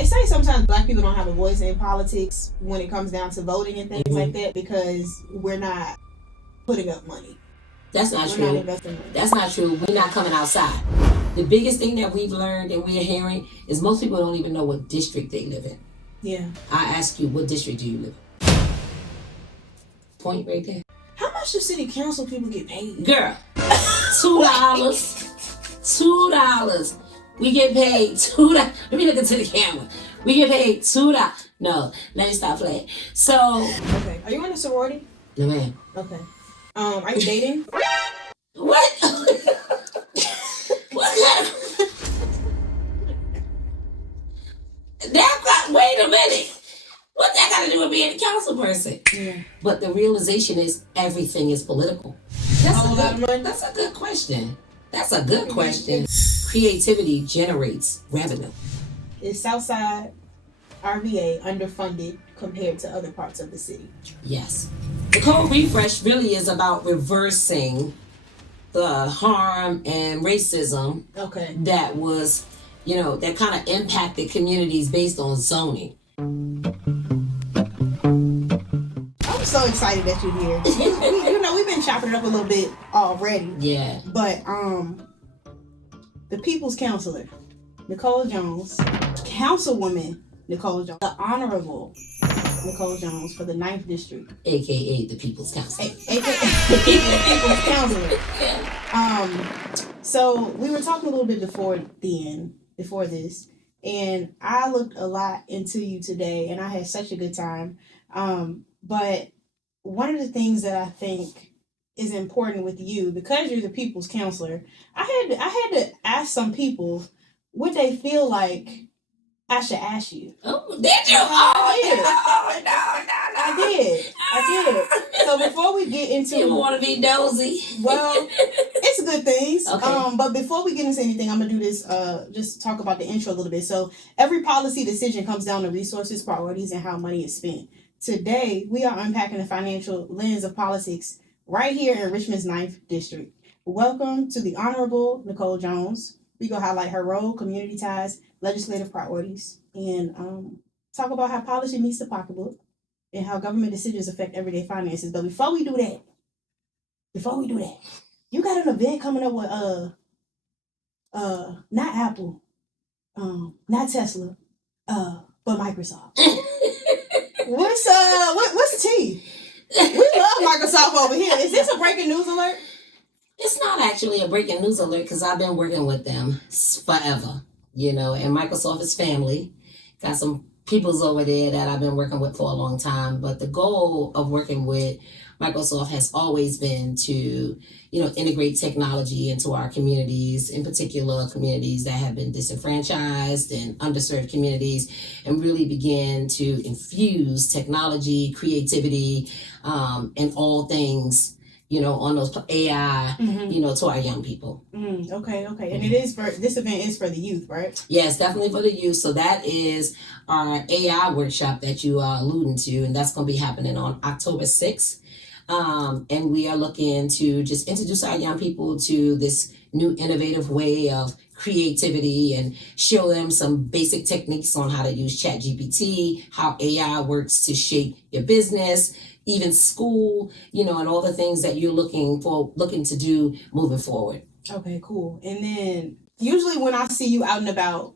They say sometimes black people don't have a voice in politics when it comes down to voting and things like that because we're not putting up money. That's not true. Not investing money. That's not true. We're not coming outside. The biggest thing that we've learned and we're hearing is most people don't even know what district they live in. Yeah. I ask you, what district do you live in? Point right there. How much do city council people get paid? Girl, $2. $2. We get paid $2. Let me look into the camera. We get paid $2. No, let me stop playing. So. Okay. Are you in a sorority? No, ma'am. Okay. Are you dating? What? What kind of... Wait a minute. What that got to do with being a council person? Yeah. But the realization is everything is political. That's a good question. That's a good question. Creativity generates revenue. Is Southside RVA underfunded compared to other parts of the city? Yes. The Code Refresh really is about reversing the harm and racism that was, that kind of impacted communities based on zoning. I'm so excited that you're here. We've been chopping it up a little bit already. Yeah. But the People's Counselor, Nicole Jones, Councilwoman Nicole Jones, the Honorable Nicole Jones for the 9th District. AKA the People's Counselor. AKA the People's Counselor. So we were talking a little bit before this, and I looked a lot into you today, and I had such a good time. But one of the things that I think is important with you, because you're the People's Counselor, I had to ask some people what they feel like I should ask you. Oh, did you? I did. So before we get into... You want to be nosy? Well, it's good things. Okay. But before we get into anything, I'm going to do this, just talk about the intro a little bit. So every policy decision comes down to resources, priorities, and how money is spent. Today, we are unpacking the financial lens of politics right here in Richmond's 9th District. Welcome to the Honorable Nicole Jones. We go highlight her role, community ties, legislative priorities, and talk about how policy meets the pocketbook and how government decisions affect everyday finances. But before we do that, you got an event coming up with not Apple, not Tesla, but Microsoft. What's tea? We love Microsoft over here. Is this a breaking news alert? It's not actually a breaking news alert because I've been working with them forever, and Microsoft is family. Got some peoples over there that I've been working with for a long time. But the goal of working with Microsoft has always been to, integrate technology into our communities, in particular communities that have been disenfranchised and underserved communities, and really begin to infuse technology, creativity, and all things, on those AI, to our young people. Okay. And this event is for the youth, right? Yes, definitely for the youth. So that is our AI workshop that you are alluding to, and that's going to be happening on October 6th. And we are looking to just introduce our young people to this new innovative way of creativity and show them some basic techniques on how to use ChatGPT, how AI works to shape your business, even school, and all the things that you're looking to do moving forward. Okay, cool. And then usually when I see you out and about,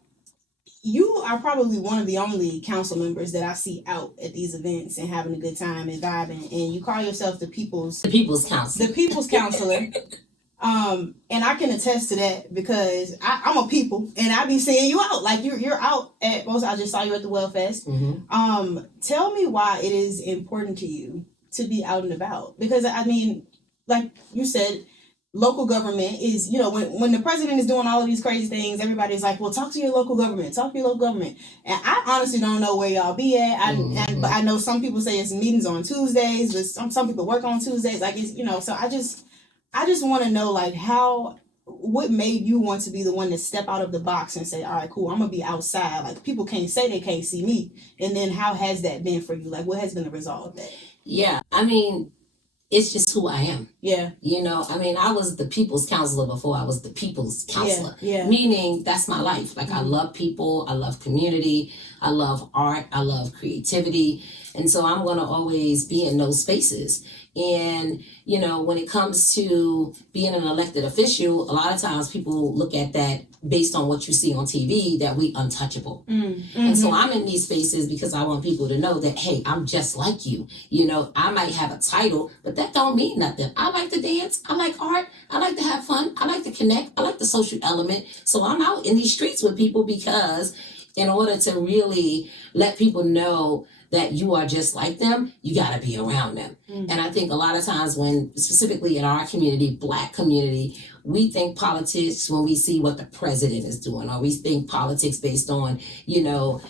you are probably one of the only council members that I see out at these events and having a good time and vibing. And you call yourself the People's Counselor. The People's Counselor. And I can attest to that because I'm a people and I be seeing you out. Like you're out at most. I just saw you at the Wellfest. Mm-hmm. Tell me why it is important to you to be out and about. Because I mean, like you said, local government is, when the president is doing all of these crazy things, everybody's like, well, talk to your local government. And I honestly don't know where y'all be at. But I know some people say it's meetings on Tuesdays, but some people work on Tuesdays. Like, it's, so I just want to know, like, what made you want to be the one to step out of the box and say, all right, cool, I'm going to be outside. Like, people can't say they can't see me. And then how has that been for you? Like, what has been the result of that? Yeah, I mean, it's just who I am. Yeah. You know, I mean, I was the people's counselor before I was the people's counselor. Yeah. Meaning that's my life. Like, I love people, I love community, I love art, I love creativity. And so I'm going to always be in those spaces. And, you know, when it comes to being an elected official, a lot of times people look at that based on what you see on TV, that we untouchable. And so I'm in these spaces because I want people to know that, hey, I'm just like you. You know, I might have a title, but that don't mean nothing. I like to dance. I like art. I like to have fun. I like to connect. I like the social element. So I'm out in these streets with people because in order to really let people know that you are just like them, you got to be around them. And I think a lot of times when, specifically in our community, Black community, we think politics when we see what the president is doing, or we think politics based on, you know,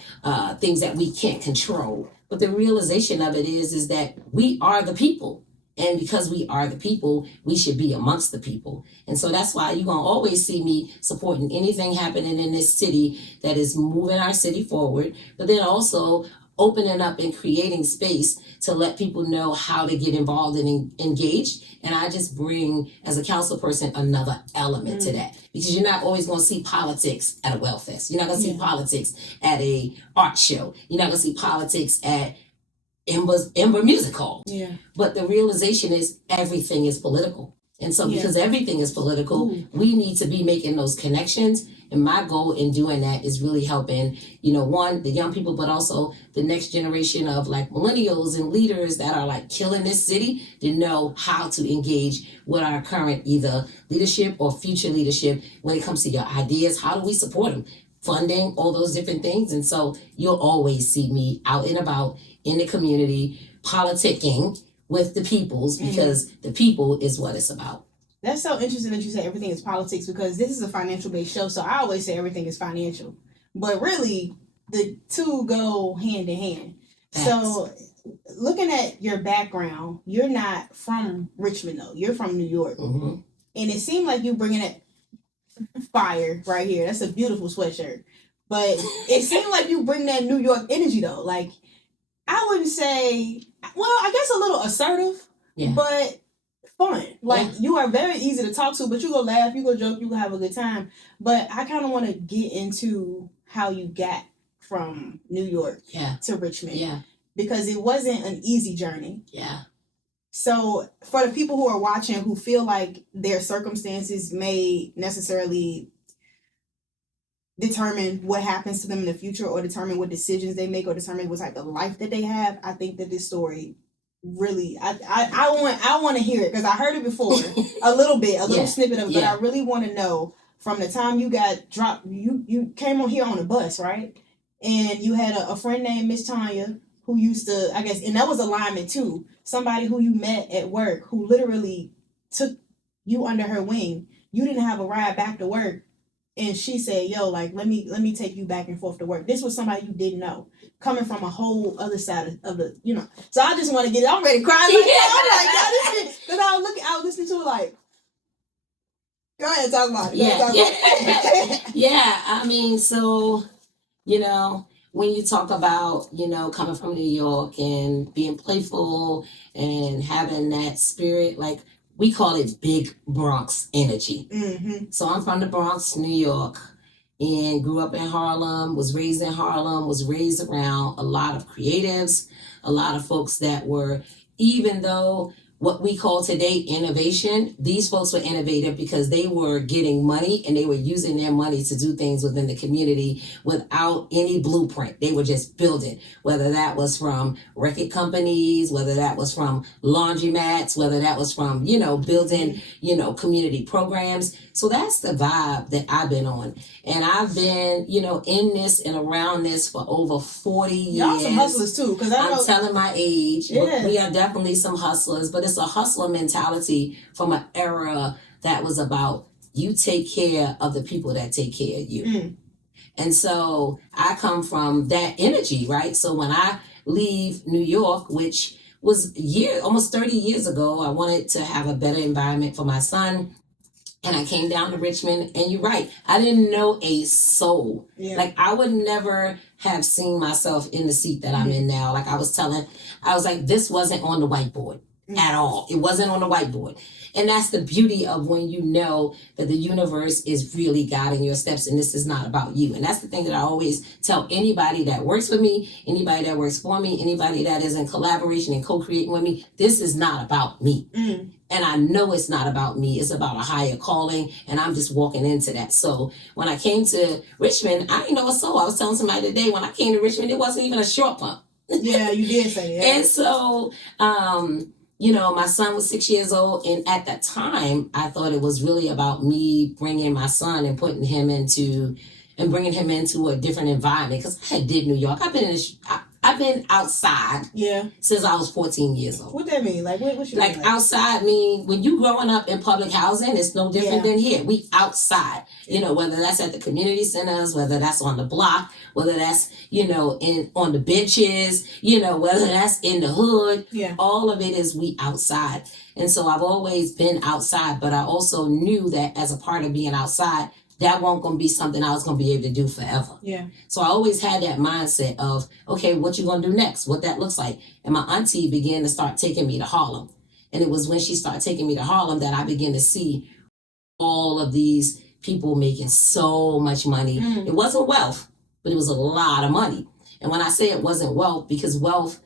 things that we can't control. But the realization of it is that we are the people. And because we are the people, we should be amongst the people. And so that's why you're going to always see me supporting anything happening in this city that is moving our city forward, but then also opening up and creating space to let people know how to get involved and engaged. And I just bring, as a council person, another element to that. Because you're not always going to see politics at a well fest. You're not going to see politics at a art show. You're not going to see politics at Ember Music Hall. Yeah. But the realization is everything is political. And so because everything is political, we need to be making those connections. And my goal in doing that is really helping, you know, one, the young people, but also the next generation of like millennials and leaders that are like killing this city to know how to engage with our current either leadership or future leadership when it comes to your ideas. How do we support them? Funding, all those different things. And so you'll always see me out and about in the community, politicking with the peoples, because the people is what it's about. That's so interesting that you say everything is politics, because this is a financial based show. So I always say everything is financial, but really the two go hand in hand. Thanks. So looking at your background, you're not from Richmond though. You're from New York. And it seemed like you bringing it fire right here. That's a beautiful sweatshirt. But it seemed like you bring that New York energy though. Like, I wouldn't say, well, I guess a little assertive, but fun. Like, you are very easy to talk to, but you go laugh, you go joke, you go have a good time. But I kind of want to get into how you got from New York to Richmond. Yeah. Because it wasn't an easy journey. Yeah. So for the people who are watching who feel like their circumstances may necessarily determine what happens to them in the future, or determine what decisions they make, or determine what type of life that they have, I think that this story really, I want to hear it, because I heard it before a little snippet of it, but I really want to know from the time you got dropped. You came on here on a bus, right? And you had a friend named Miss Tanya who used to, I guess, and that was a lineman too, somebody who you met at work who literally took you under her wing. You didn't have a ride back to work, and she said, yo, like, let me take you back and forth to work. This was somebody you didn't know, coming from a whole other side of the, you know. So I just want to get it. I'm ready to cry. I'm like, God, this shit. Because I was listening to it like, go ahead, talk about it. Yeah, I mean, so, you know, when you talk about, you know, coming from New York and being playful and having that spirit, like, we call it big Bronx energy. So I'm from the Bronx, New York, and grew up in Harlem, was raised in Harlem, was raised around a lot of creatives, a lot of folks that were, even though what we call today innovation, these folks were innovative because they were getting money and they were using their money to do things within the community without any blueprint. They were just building, whether that was from record companies, whether that was from laundromats, whether that was from, you know, building, you know, community programs. So that's the vibe that I've been on. And I've been, you know, in this and around this for over 40 years. Y'all some hustlers too, because I'm telling my age. Yeah. We are definitely some hustlers, but it's a hustler mentality from an era that was about you take care of the people that take care of you. And so I come from that energy, right? So when I leave New York, which was almost 30 years ago, I wanted to have a better environment for my son. And I came down to Richmond, and you're right, I didn't know a soul. Yeah. Like, I would never have seen myself in the seat that I'm in now. Like, I was like, this wasn't on the whiteboard. at all. It wasn't on the whiteboard. And that's the beauty of when you know that the universe is really guiding your steps and this is not about you. And that's the thing that I always tell anybody that works with me, anybody that works for me, anybody that is in collaboration and co-creating with me. This is not about me. And I know it's not about me. It's about a higher calling. And I'm just walking into that. So when I came to Richmond, I didn't know a soul. I was telling somebody today, when I came to Richmond, it wasn't even a short pump. Yeah, you did say that. And so, my son was 6 years old. And at that time, I thought it was really about me bringing my son and bringing him into a different environment. Because I did New York. I've been outside since I was 14 years old. What that mean? Like, what you like mean? Outside mean, when you growing up in public housing, it's no different than here. We outside, whether that's at the community centers, whether that's on the block, whether that's, on the benches, whether that's in the hood. Yeah. All of it is we outside. And so I've always been outside, but I also knew that as a part of being outside, that wasn't going to be something I was going to be able to do forever. Yeah. So I always had that mindset of, okay, what you going to do next? What that looks like? And my auntie began to start taking me to Harlem. And it was when she started taking me to Harlem that I began to see all of these people making so much money. It wasn't wealth, but it was a lot of money. And when I say it wasn't wealth, because wealth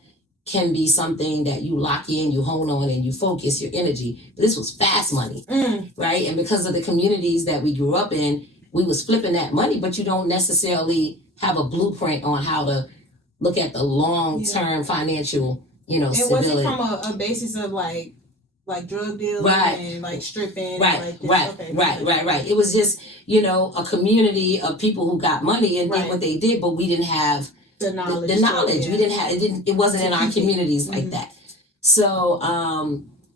can be something that you lock in, you hone on, and you focus your energy. But this was fast money, right? And because of the communities that we grew up in, we was flipping that money, but you don't necessarily have a blueprint on how to look at the long-term financial, stability. It wasn't from a basis of like drug dealing and like stripping. Right. Okay, It was just, a community of people who got money and did what they did, but we didn't have the knowledge. We didn't have it wasn't in our communities like that. So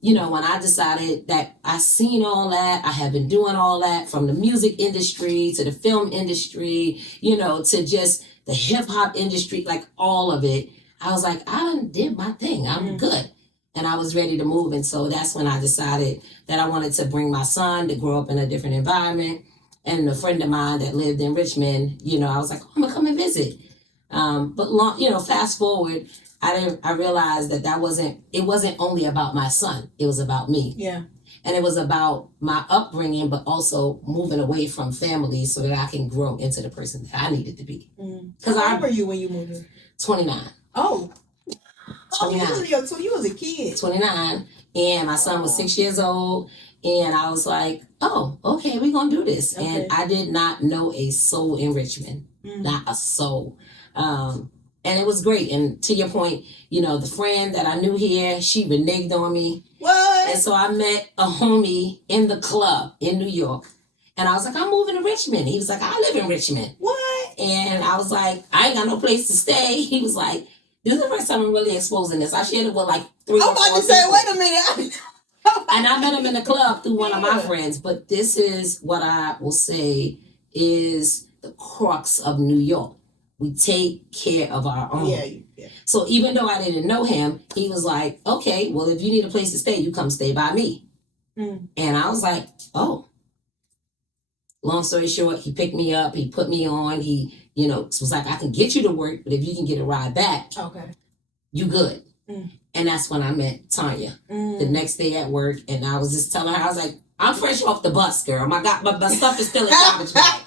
when I decided that I seen all that, I have been doing all that from the music industry to the film industry, to just the hip hop industry, like all of it. I was like, I done did my thing. I'm good. And I was ready to move. And so that's when I decided that I wanted to bring my son to grow up in a different environment. And a friend of mine that lived in Richmond, I was like, oh, I'm gonna come and visit. But fast forward, I realized that it wasn't only about my son. It was about me. Yeah. And it was about my upbringing, but also moving away from family so that I can grow into the person that I needed to be. How old were you when you moved here? 29. Oh. 29. So you was a kid. 29. And my son was 6 years old. And I was like, oh, okay, we're going to do this. Okay. And I did not know a soul in Richmond. Not a soul. And it was great. And to your point, the friend that I knew here, she reneged on me. What? And so I met a homie in the club in New York. And I was like, I'm moving to Richmond. He was like, I live in Richmond. What? And I was like, I ain't got no place to stay. He was like, this is the first time I'm really exposing this. I shared it with like 3 or 4 I'm about to say, wait a minute. And I met him in the club through one of my friends. But this is what I will say is the crux of New York. We take care of our own. Yeah. So even though I didn't know him, he was like, okay, well, if you need a place to stay, you come stay by me. And I was like, oh. Long story short, he picked me up. He put me on. He, was like, I can get you to work, but if you can get a ride back, you good. And that's when I met Tanya the next day at work. And I was just telling her, I was like, I'm fresh off the bus, girl. My stuff is still in garbage bags.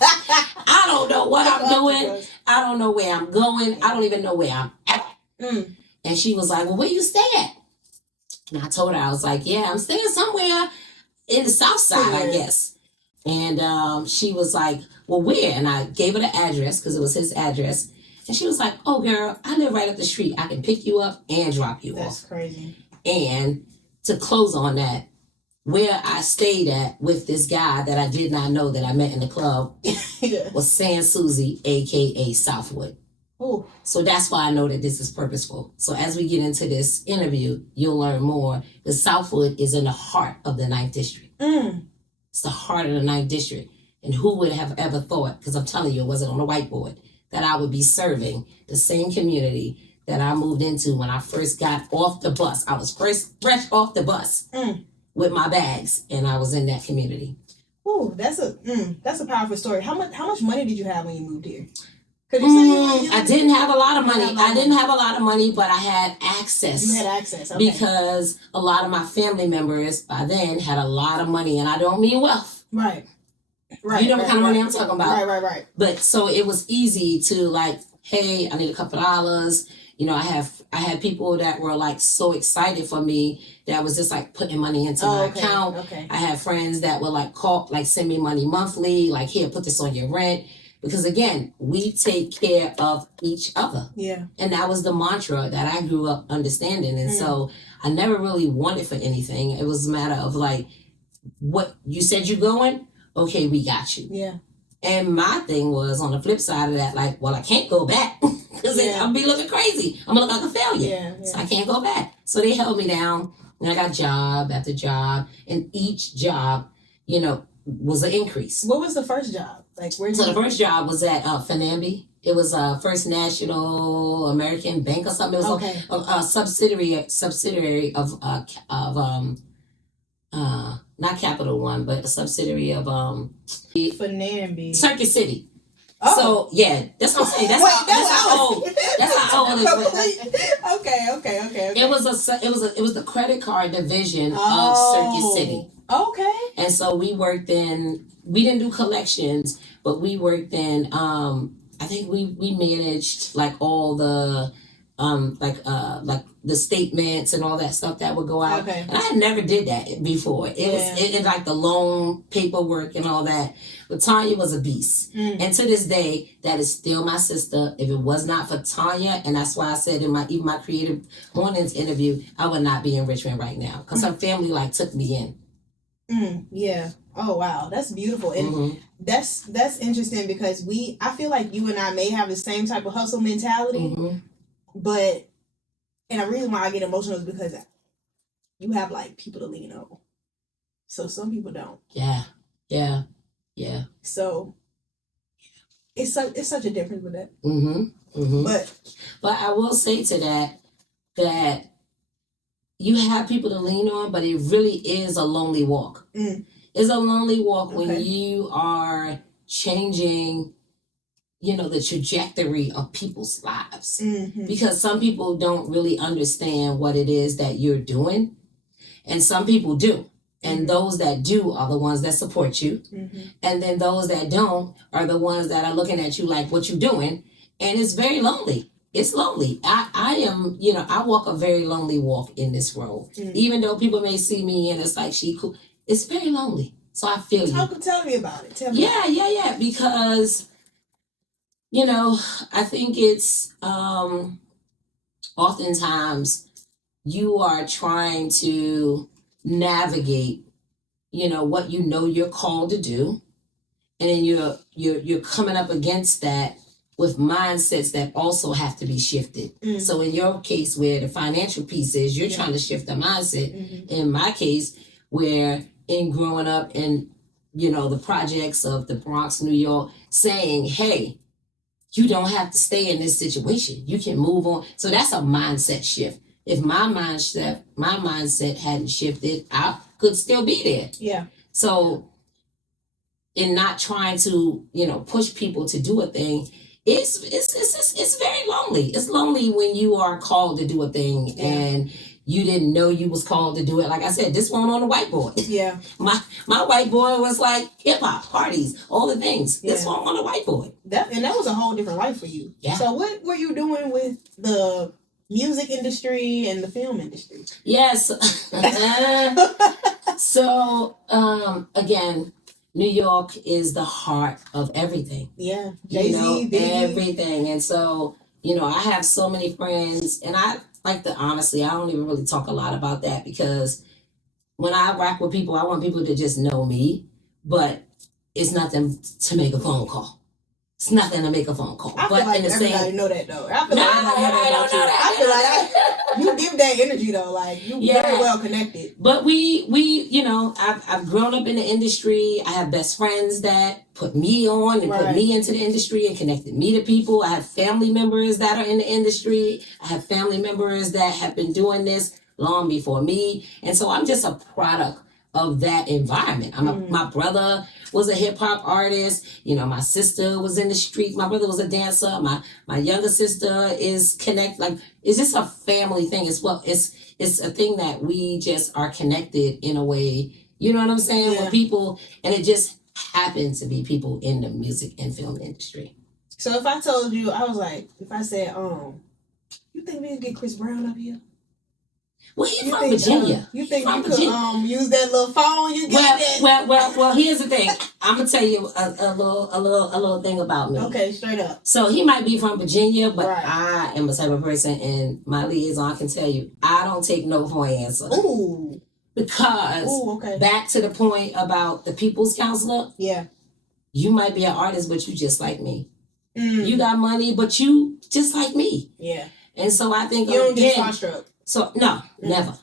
I don't know what I'm doing. I don't know where I'm going. I don't even know where I'm at. And she was like, well, where you stay at? And I told her, I was like, yeah, I'm staying somewhere in the South Side, I guess. And she was like, well, where? And I gave her the address because it was his address. And she was like, oh, girl, I live right up the street. I can pick you up and drop you off. That's crazy. And to close on that, where I stayed at with this guy that I did not know that I met in the club was San Susie, a.k.a. Southwood. Ooh. So that's why I know that this is purposeful. So as we get into this interview, you'll learn more. The Southwood is in the heart of the 9th District. It's the heart of the 9th District. And who would have ever thought, because I'm telling you, it wasn't on the whiteboard, that I would be serving the same community that I moved into when I first got off the bus. I was fresh off the bus with my bags, and I was in that community. Ooh, that's a powerful story. How much money did you have when you moved here? I didn't have a lot of money. I didn't have a lot of money, but I had access. You had access, okay. Because a lot of my family members by then had a lot of money, and I don't mean wealth. Right. You know what kind of money I'm talking about. Right. But so it was easy to like, hey, I need a couple $. You know, I had people that were like so excited for me that was just like putting money into my account. Okay. I had friends that would like send me money monthly, like, here, put this on your rent. Because again, we take care of each other. Yeah. And that was the mantra that I grew up understanding. And so I never really wanted for anything. It was a matter of like, what you said you going? Okay, we got you. Yeah. And my thing was on the flip side of that, like, well, I can't go back because I'll be looking crazy. I'm going to look like a failure. Yeah. So I can't go back. So they held me down, and I got job after job, and each job, you know, was an increase. What was the first job? Like, so the first job was at Finambi. It was First National American Bank or something. It was a subsidiary of not Capital One, but a subsidiary of Finambi. Circuit City. Oh. So yeah, that's what I'm saying. That's how old it was. Okay. It was the credit card division of Circuit City. Okay. And so we didn't do collections, but we worked in I think we managed like all the like the statements and all that stuff that would go out. Okay. And I never did that before. It was like the loan paperwork and all that. But Tanya was a beast. And to this day, that is still my sister. If it was not for Tanya, and that's why I said in my Creative Mornings interview, I would not be in Richmond right now. Because her family like took me in. Yeah. Oh wow, that's beautiful. And that's interesting because I feel like you and I may have the same type of hustle mentality. But, and the reason why I get emotional is because you have like people to lean on. So some people don't. Yeah. So it's such a difference with that. But I will say to that you have people to lean on, but it really is a lonely walk. It's a lonely walk when you are changing, you know, the trajectory of people's lives. Because some people don't really understand what it is that you're doing. And some people do. And those that do are the ones that support you. And then those that don't are the ones that are looking at you like, what you doing? And it's very lonely. It's lonely. I am, you know, I walk a very lonely walk in this role. Even though people may see me and it's like, she cool. It's very lonely. So I feel you. Tell me about it. Tell me. Yeah. Because, you know, I think it's oftentimes you are trying to navigate, you know, what you know you're called to do. And then you're coming up against that with mindsets that also have to be shifted. So in your case, where the financial piece is, you're trying to shift the mindset. In my case, where in growing up in, you know, the projects of the Bronx, New York, saying, hey, you don't have to stay in this situation. You can move on. So that's a mindset shift. If my mindset hadn't shifted, I could still be there. Yeah. So in not trying to, you know, push people to do a thing, it's very lonely. It's lonely when you are called to do a thing and you didn't know you was called to do it. Like I said, this one on the whiteboard. Yeah. My whiteboard was like hip hop, parties, all the things. Yeah. This one on the whiteboard. That was a whole different life for you. Yeah. So what were you doing with the music industry and the film industry? Yes. So again, New York is the heart of everything. Yeah. Jay-Z, you know, everything. And so, you know, I have so many friends, and I like to, honestly, I don't even really talk a lot about that because when I rock with people, I want people to just know me, but it's nothing to make a phone call. It's nothing to make a phone call. I but feel like in the everybody same, know that though. I feel like everybody know that. I feel like you give that energy though. Like you very well connected. But we you know, I've grown up in the industry. I have best friends that put me on and put me into the industry and connected me to people. I have family members that are in the industry. I have family members that have been doing this long before me. And so I'm just a product of that environment. My brother was a hip hop artist. You know, my sister was in the street. My brother was a dancer. My younger sister is like, it's just a family thing as well. It's a thing that we just are connected in a way, you know what I'm saying? Yeah. With people, and it just happens to be people in the music and film industry. So if I told you, I was like, if I said, you think we could get Chris Brown up here? Well, he's from Virginia. You think you could use that little phone you get? Well, here's the thing. I'm gonna tell you a little thing about me. Okay, straight up. So he might be from Virginia, but right. I am a type of person, and my liaison can tell you, I don't take no for an answer. Ooh. Because back to the point about the people's counselor. Yeah. You might be an artist, but you just like me. You got money, but you just like me. Yeah. And so I think you don't get starstruck. So no, never.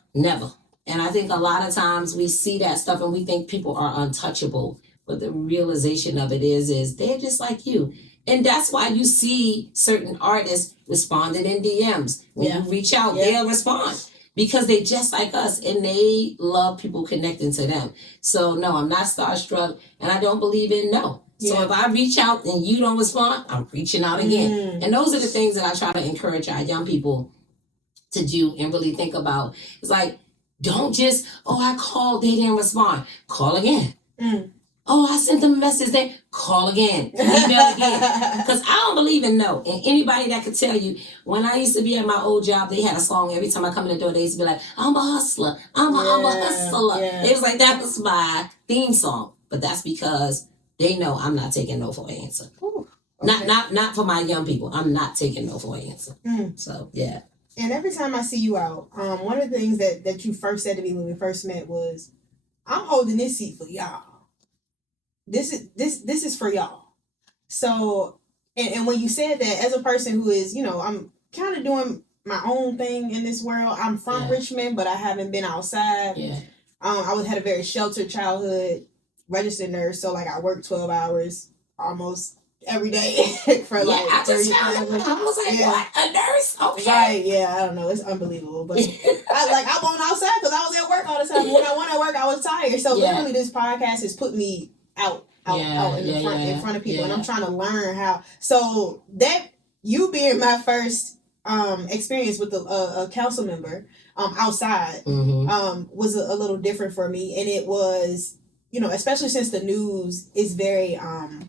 And I think a lot of times we see that stuff and we think people are untouchable, but the realization of it is they're just like you. And that's why you see certain artists responding in DMs. When you reach out, they'll respond because they just like us and they love people connecting to them. So no, I'm not starstruck and I don't believe in no. So if I reach out and you don't respond, I'm reaching out again. And those are the things that I try to encourage our young people to do and really think about. It's like, don't just, I called, they didn't respond. Call again. I sent them a message, they call again. Email again. Because I don't believe in no. And anybody that could tell you, when I used to be at my old job, they had a song every time I come in the door, they used to be like, I'm a hustler. I'm a hustler. Yeah. It was like, that was my theme song. But that's because they know I'm not taking no for an answer. Ooh, okay. Not for my young people. I'm not taking no for an answer. So, yeah. And every time I see you out, one of the things that you first said to me when we first met was, I'm holding this seat for y'all. This is for y'all. So, and when you said that, as a person who is, I'm kind of doing my own thing in this world. I'm from Richmond, but I haven't been outside. Yeah. I had a very sheltered childhood, registered nurse. So like I worked 12 hours almost every day for like I just found out. I was like, what? A nurse? Okay. Right, yeah, I don't know. It's unbelievable. But I won't outside because I was at work all the time. When I went to work, I was tired. So literally this podcast has put me out in front of people. And I'm trying to learn how. So that you being my first experience with a council member outside was a little different for me. And it was, especially since the news is very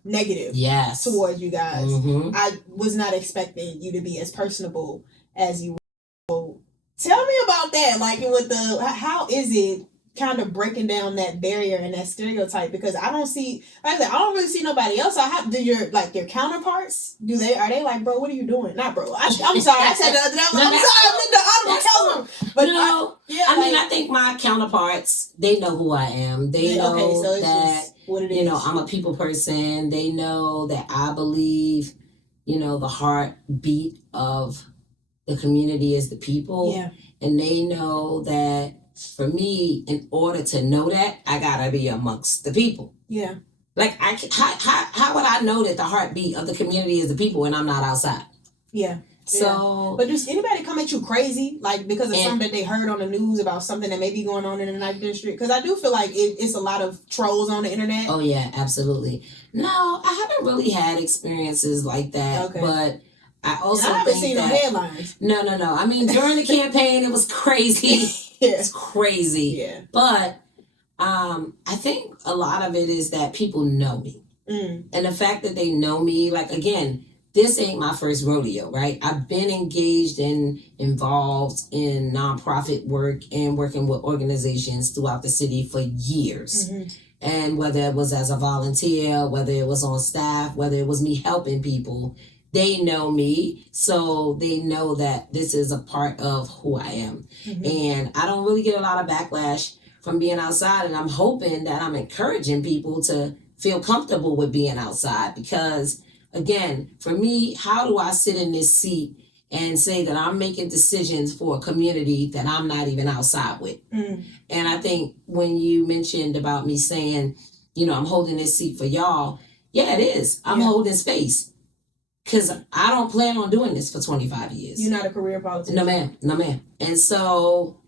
negative towards you guys. I was not expecting you to be as personable as you were. Tell me about that. Like with how is it kind of breaking down that barrier and that stereotype? Because I don't really see nobody else. Do your counterparts? Are they like, bro, what are you doing? Not bro. I'm sorry. I said the other day. I'm sorry. I'm the honorable councilman. But no, I think my counterparts, they know who I am. They know so that what it is. I'm a people person. They know that I believe, the heartbeat of the community is the people. Yeah. And they know that for me, in order to know that, I gotta be amongst the people. Yeah. Like, how would I know that the heartbeat of the community is the people when I'm not outside? Yeah. So, but does anybody come at you crazy, like because of something that they heard on the news about something that may be going on in the night district? Because I do feel like it's a lot of trolls on the internet. Oh yeah, absolutely. No, I haven't really had experiences like that. Okay. But I also haven't seen no headlines. No. I mean, during the campaign, it was crazy. It's crazy. Yeah. But I think a lot of it is that people know me. And the fact that they know me, like, again, this ain't my first rodeo, right? I've been engaged and involved in nonprofit work and working with organizations throughout the city for years. And whether it was as a volunteer, whether it was on staff, whether it was me helping people, they know me, so they know that this is a part of who I am. And I don't really get a lot of backlash from being outside, and I'm hoping that I'm encouraging people to feel comfortable with being outside because, again, for me, how do I sit in this seat and say that I'm making decisions for a community that I'm not even outside with? And I think when you mentioned about me saying, I'm holding this seat for y'all, yeah, it is. I'm holding space. Because I don't plan on doing this for 25 years. You're not a career politician? No, ma'am. And so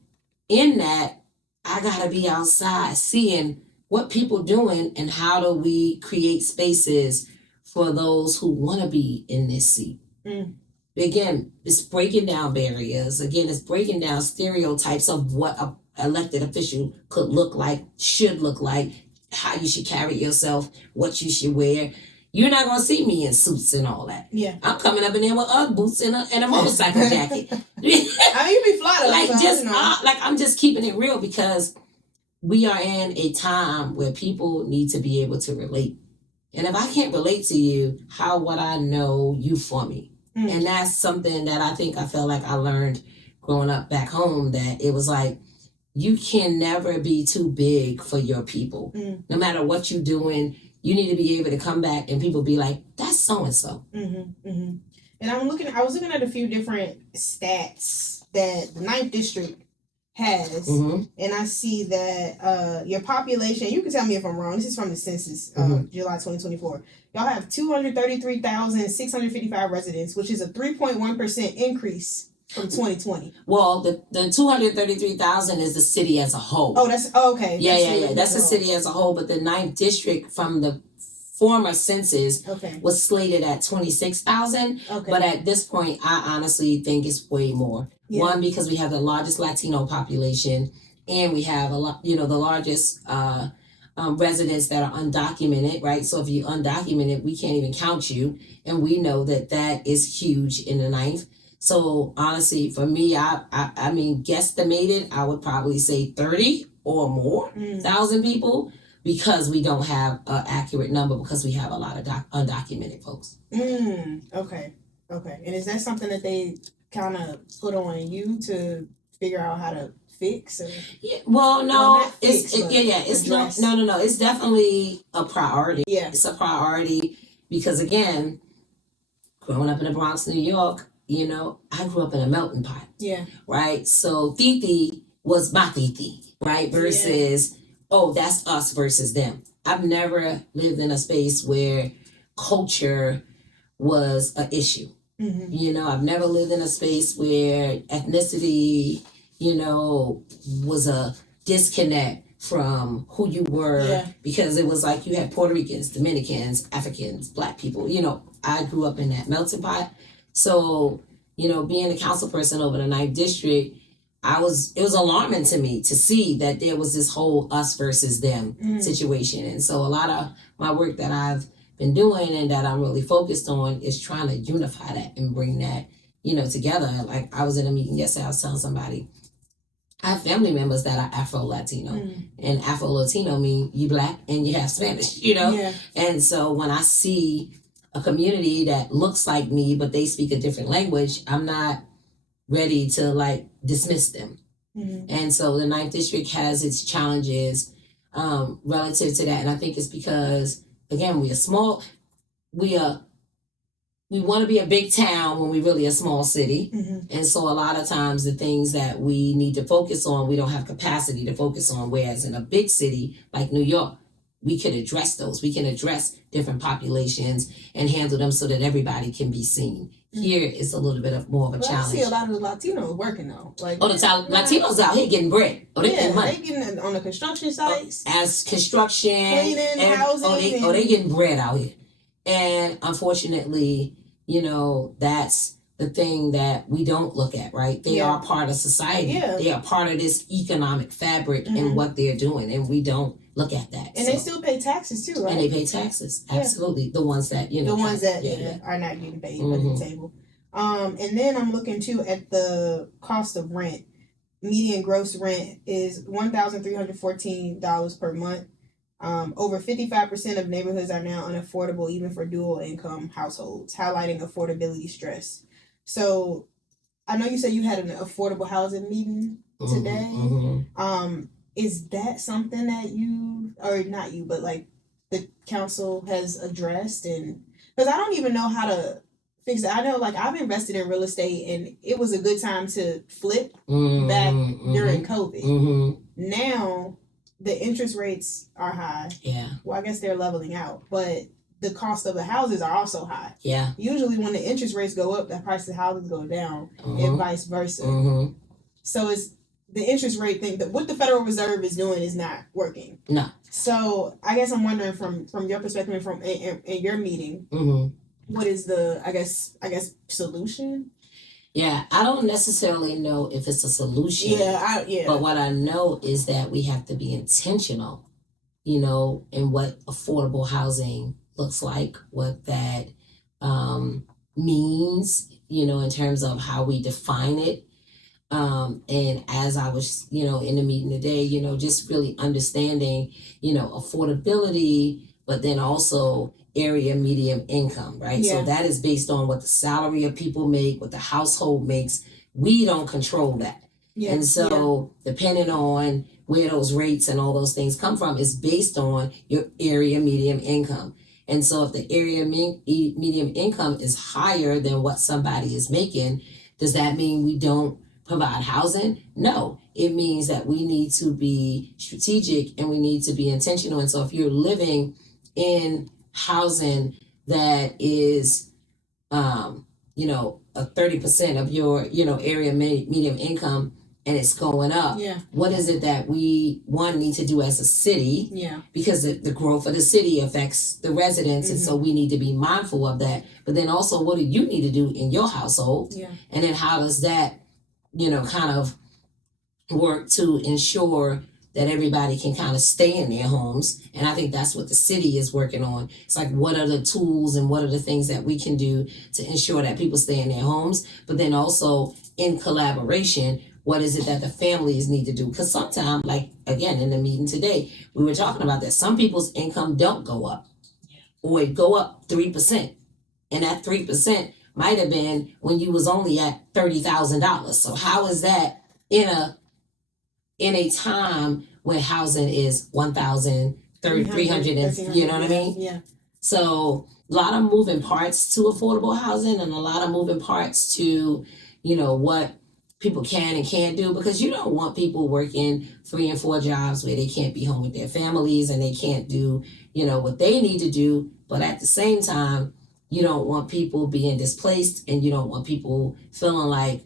in that, I gotta be outside seeing what people doing and how do we create spaces for those who want to be in this seat. Again, it's breaking down barriers. Again, it's breaking down stereotypes of what a elected official could look like, should look like, how you should carry yourself, what you should wear. You're not gonna see me in suits and all that. Yeah, I'm coming up in there with Ugg boots and a motorcycle jacket. I mean, you be fly like I'm just keeping it real because we are in a time where people need to be able to relate. And if I can't relate to you, how would I know you for me? And that's something that I felt like I learned growing up back home, that it was like, you can never be too big for your people. No matter what you're doing, you need to be able to come back and people be like, that's so-and-so. And I was looking at a few different stats that the 9th District has, and I see that your population, you can tell me if I'm wrong, this is from the census, July 2024. Y'all have 233,655 residents, which is a 3.1% increase from 2020. Well, the 233,000 is the city as a whole. Oh, okay. Yeah. That's the city as a whole, but the 9th District from the former census was slated at 26,000. But at this point, I honestly think it's way more. One, because we have the largest Latino population, and we have the largest residents that are undocumented, right? So if you're undocumented, we can't even count you, and we know that is huge in the 9th. So honestly, for me, I mean, guesstimated, I would probably say 30 or more thousand people, because we don't have an accurate number, because we have a lot of undocumented folks. Okay. And is that something that they kind of put on you to figure out how to fix? Or? Yeah, well, no, it's no. It's definitely a priority. Yeah, it's a priority because, again, growing up in the Bronx, New York, I grew up in a melting pot. Yeah. Right. So Titi was my Titi, right? Versus, that's us versus them. I've never lived in a space where culture was an issue. I've never lived in a space where ethnicity, was a disconnect from who you were, because it was like you had Puerto Ricans, Dominicans, Africans, Black people. I grew up in that melting pot. So, being a council person over the 9th District, it was alarming to me to see that there was this whole us versus them situation. And so a lot of my work that I've been doing and that I'm really focused on is trying to unify that and bring that, together. Like, I was in a meeting yesterday, I was telling somebody, I have family members that are Afro-Latino, and Afro-Latino mean you Black and you have Spanish, And so when I see a community that looks like me, but they speak a different language, I'm not ready to dismiss them. And so the 9th District has its challenges relative to that. And I think it's because, again, we want to be a big town when we're really a small city. And so a lot of times the things that we need to focus on, we don't have capacity to focus on. Whereas in a big city like New York, we can address those. We can address different populations and handle them so that everybody can be seen. Here is a little bit more of a challenge. I see a lot of the Latinos working though. Latinos out here getting bread. They getting money. They getting on the construction sites. As construction. Cleaning, housing. They getting bread out here. And unfortunately, that's the thing that we don't look at, right? They are part of society. Yeah. They are part of this economic fabric and what they're doing, and we don't look at that. And they still pay taxes too, right? And they pay taxes, absolutely. The ones that, the ones that are not getting paid at the table. And then I'm looking too at the cost of rent. Median gross rent is $1,314 per month. Over 55% of neighborhoods are now unaffordable, even for dual income households, highlighting affordability stress. So I know you said you had an affordable housing meeting today. Is that something that the council has addressed? And because I don't even know how to fix it. I know I've invested in real estate and it was a good time to flip back during COVID. Now the interest rates are high. Yeah. Well, I guess they're leveling out, but the cost of the houses are also high. Yeah. Usually when the interest rates go up, the price of houses go down and vice versa. So the interest rate thing, what the Federal Reserve is doing is not working. No. So I guess I'm wondering from your perspective and from in your meeting, what is the I guess solution? Yeah, I don't necessarily know if it's a solution. But what I know is that we have to be intentional, in what affordable housing looks like, what that means, in terms of how we define it. And as I was, in the meeting today, just really understanding, affordability, but then also area medium income, right? Yeah. So that is based on what the salary of people make, what the household makes. We don't control that. Yeah. And so depending on where those rates and all those things come from is based on your area medium income. And so if the area medium income is higher than what somebody is making, does that mean we don't provide housing? No, it means that we need to be strategic and we need to be intentional. And so if you're living in housing that is, a 30% of your, area medium income, and it's going up. Yeah. What is it that we need to do as a city? Yeah. Because the growth of the city affects the residents, and so we need to be mindful of that. But then also, what do you need to do in your household? Yeah. And then how does that, kind of work to ensure that everybody can kind of stay in their homes? And I think that's what the city is working on. It's like, what are the tools and what are the things that we can do to ensure that people stay in their homes? But then also in collaboration, what is it that the families need to do? Because sometimes, like, again, in the meeting today, we were talking about that some people's income don't go up, or it go up 3%. And that 3% might have been when you was only at $30,000. So how is that in a time when housing is $1,300, you know what I mean? Yeah. So a lot of moving parts to affordable housing, and a lot of moving parts to, what people can and can't do, because you don't want people working 3 and 4 jobs where they can't be home with their families and they can't do, what they need to do. But at the same time, you don't want people being displaced, and you don't want people feeling like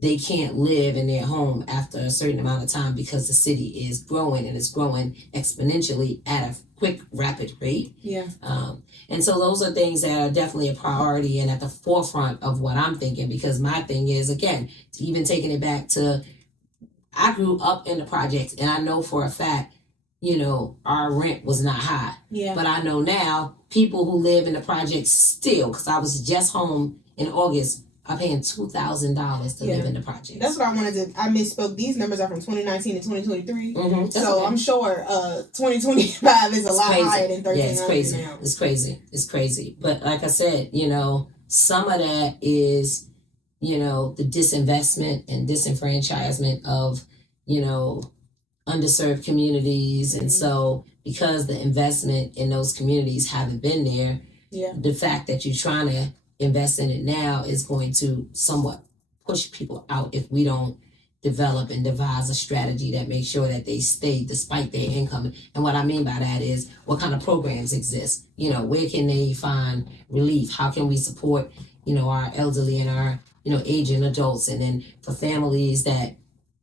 they can't live in their home after a certain amount of time because the city is growing, and it's growing exponentially at a quick, rapid rate. Yeah. And so those are things that are definitely a priority and at the forefront of what I'm thinking, because my thing is, again, even taking it back to, I grew up in the projects, and I know for a fact, our rent was not high. Yeah. But I know now people who live in the projects still, because I was just home in August, are paying $2,000 to live in the projects. That's what I misspoke. These numbers are from 2019 to 2023. So okay. I'm sure 2025 is a lot higher than 1,300 it's crazy. now. It's crazy. But like I said, some of that is, the disinvestment and disenfranchisement of, underserved communities. And so because the investment in those communities haven't been there, the fact that you're trying to invest in it now is going to somewhat push people out if we don't develop and devise a strategy that makes sure that they stay despite their income. And what I mean by that is, what kind of programs exist? Where can they find relief? How can we support, our elderly and our, aging adults? And then for families that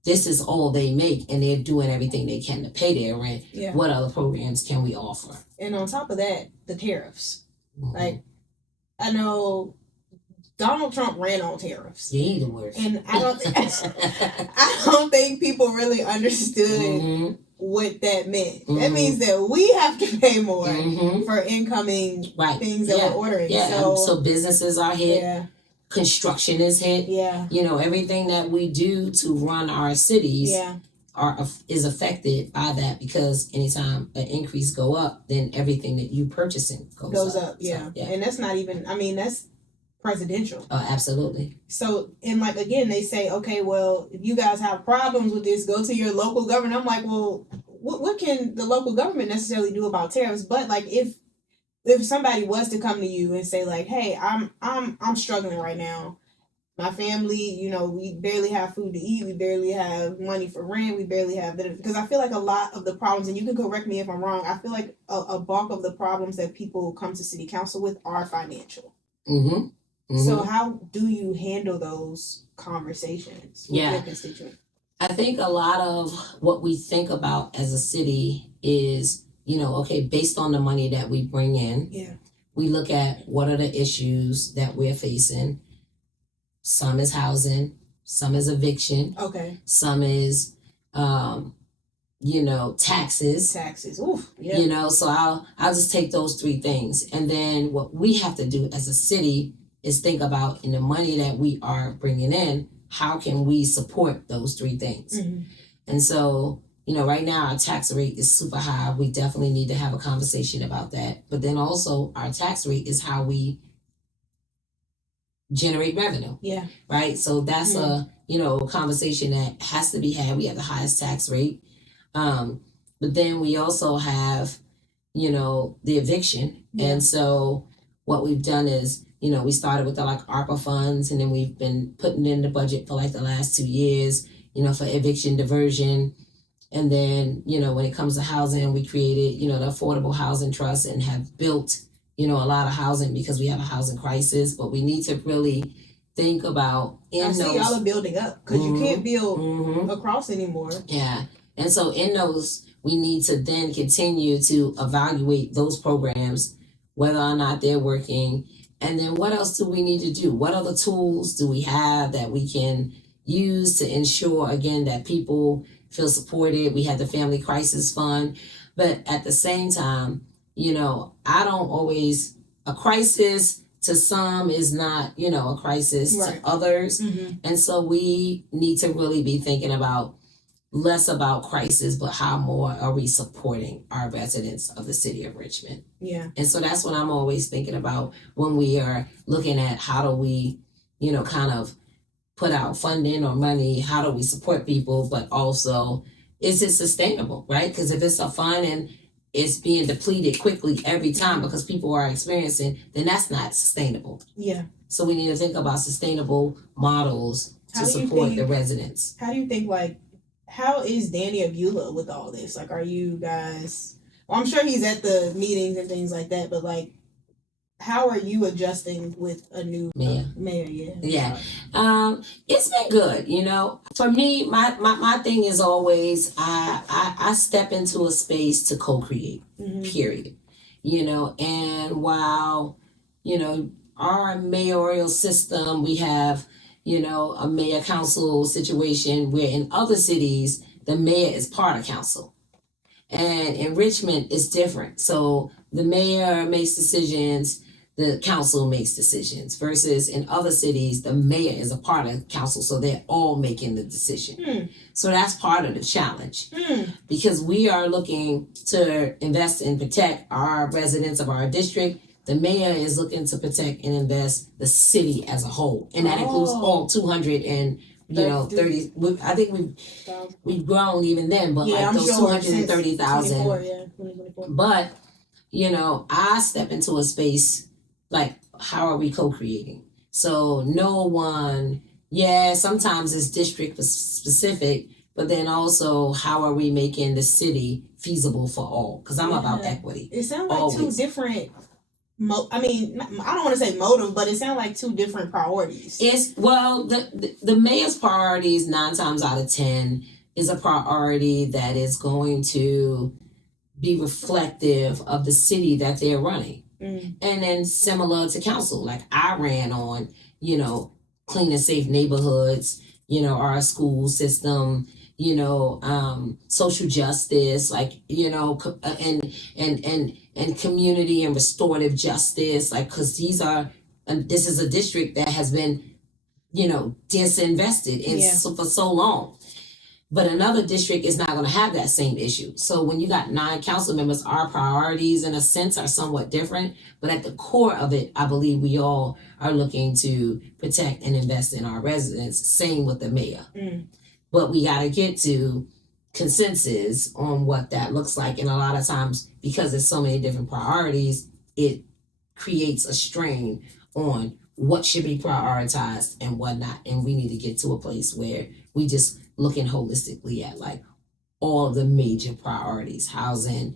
this is all they make and they're doing everything they can to pay their rent, what other programs can we offer? And on top of that, the tariffs. Like, I know Donald Trump ran on tariffs. Yeah, the worst. And I don't think people really understood what that meant. That means that we have to pay more for incoming things that we're ordering. Yeah. So businesses are hit. Yeah. Construction is hit. Yeah. Everything that we do to run our cities is affected by that, because anytime an increase go up, then everything that you purchasing goes up. Yeah. So, and that's not even, that's presidential. Oh, absolutely. So, and like, again, they say, okay, well, if you guys have problems with this, go to your local government. I'm like, well, what can the local government necessarily do about tariffs? But like, if somebody was to come to you and say like, hey, I'm struggling right now. My family, we barely have food to eat. We barely have money for rent. We barely have that. Because I feel like a lot of the problems, and you can correct me if I'm wrong, I feel like a bulk of the problems that people come to city council with are financial. So how do you handle those conversations with your constituents? I think a lot of what we think about as a city is, okay, based on the money that we bring in, we look at what are the issues that we're facing. Some is housing, some is eviction, some is, taxes. Oof. Yeah. So I'll just take those three things, and then what we have to do as a city is think about, in the money that we are bringing in, how can we support those three things? Mm-hmm. And so, right now our tax rate is super high. We definitely need to have a conversation about that. But then also our tax rate is how we generate revenue. Yeah. Right? So that's a conversation that has to be had. We have the highest tax rate. But then we also have, the eviction. Yeah. And so what we've done is, we started with the ARPA funds, and then we've been putting in the budget for the last 2 years, for eviction diversion. And then, when it comes to housing, we created, the Affordable Housing Trust and have built, a lot of housing because we have a housing crisis. But we need to really think about y'all are building up, because you can't build across anymore. Yeah. And so in those, we need to then continue to evaluate those programs, whether or not they're working. And then what else do we need to do? What other tools do we have that we can use to ensure, again, that people feel supported? We have the Family Crisis Fund. But at the same time, I don't always, a crisis to some is not, a crisis to others. Mm-hmm. And so we need to really be thinking about less about crisis, but how more are we supporting our residents of the city of Richmond? Yeah. And so that's what I'm always thinking about when we are looking at how do we, kind of put out funding or money, how do we support people, but also is it sustainable, right? Because if it's a fund and it's being depleted quickly every time because people are experiencing, then that's not sustainable. Yeah. So we need to think about sustainable models to support the residents. How do you think, how is Danny Abula with all this? Are you guys... Well, I'm sure he's at the meetings and things like that, but, how are you adjusting with a new mayor? Yeah. It's been good, For me, my thing is always, I step into a space to co-create, period. And while, our mayoral system, we have... a mayor council situation where in other cities, the mayor is part of council. And in Richmond, it's different. So the mayor makes decisions, the council makes decisions, versus in other cities, the mayor is a part of council. So they're all making the decision. So that's part of the challenge, because we are looking to invest and protect our residents of our district. The mayor is looking to protect and invest the city as a whole, and that includes all 200 and 30. I think we've grown even then, but those 230,000. But I step into a space how are we co-creating? So no one. Sometimes it's district specific, but then also how are we making the city feasible for all? Because I'm about equity. It sounds like two different. I don't want to say motive, but it sounds like two different priorities. The mayor's priorities 9 times out of 10 is a priority that is going to be reflective of the city that they're running. And then similar to council, I ran on, clean and safe neighborhoods, our school system, social justice, and community and restorative justice, because this is a district that has been, disinvested in for so long. But another district is not going to have that same issue. So when you got 9 council members, our priorities in a sense are somewhat different. But at the core of it, I believe we all are looking to protect and invest in our residents. Same with the mayor. But we got to get to consensus on what that looks like. And a lot of times, because there's so many different priorities, it creates a strain on what should be prioritized and what not. And we need to get to a place where we just looking holistically at all of the major priorities, housing,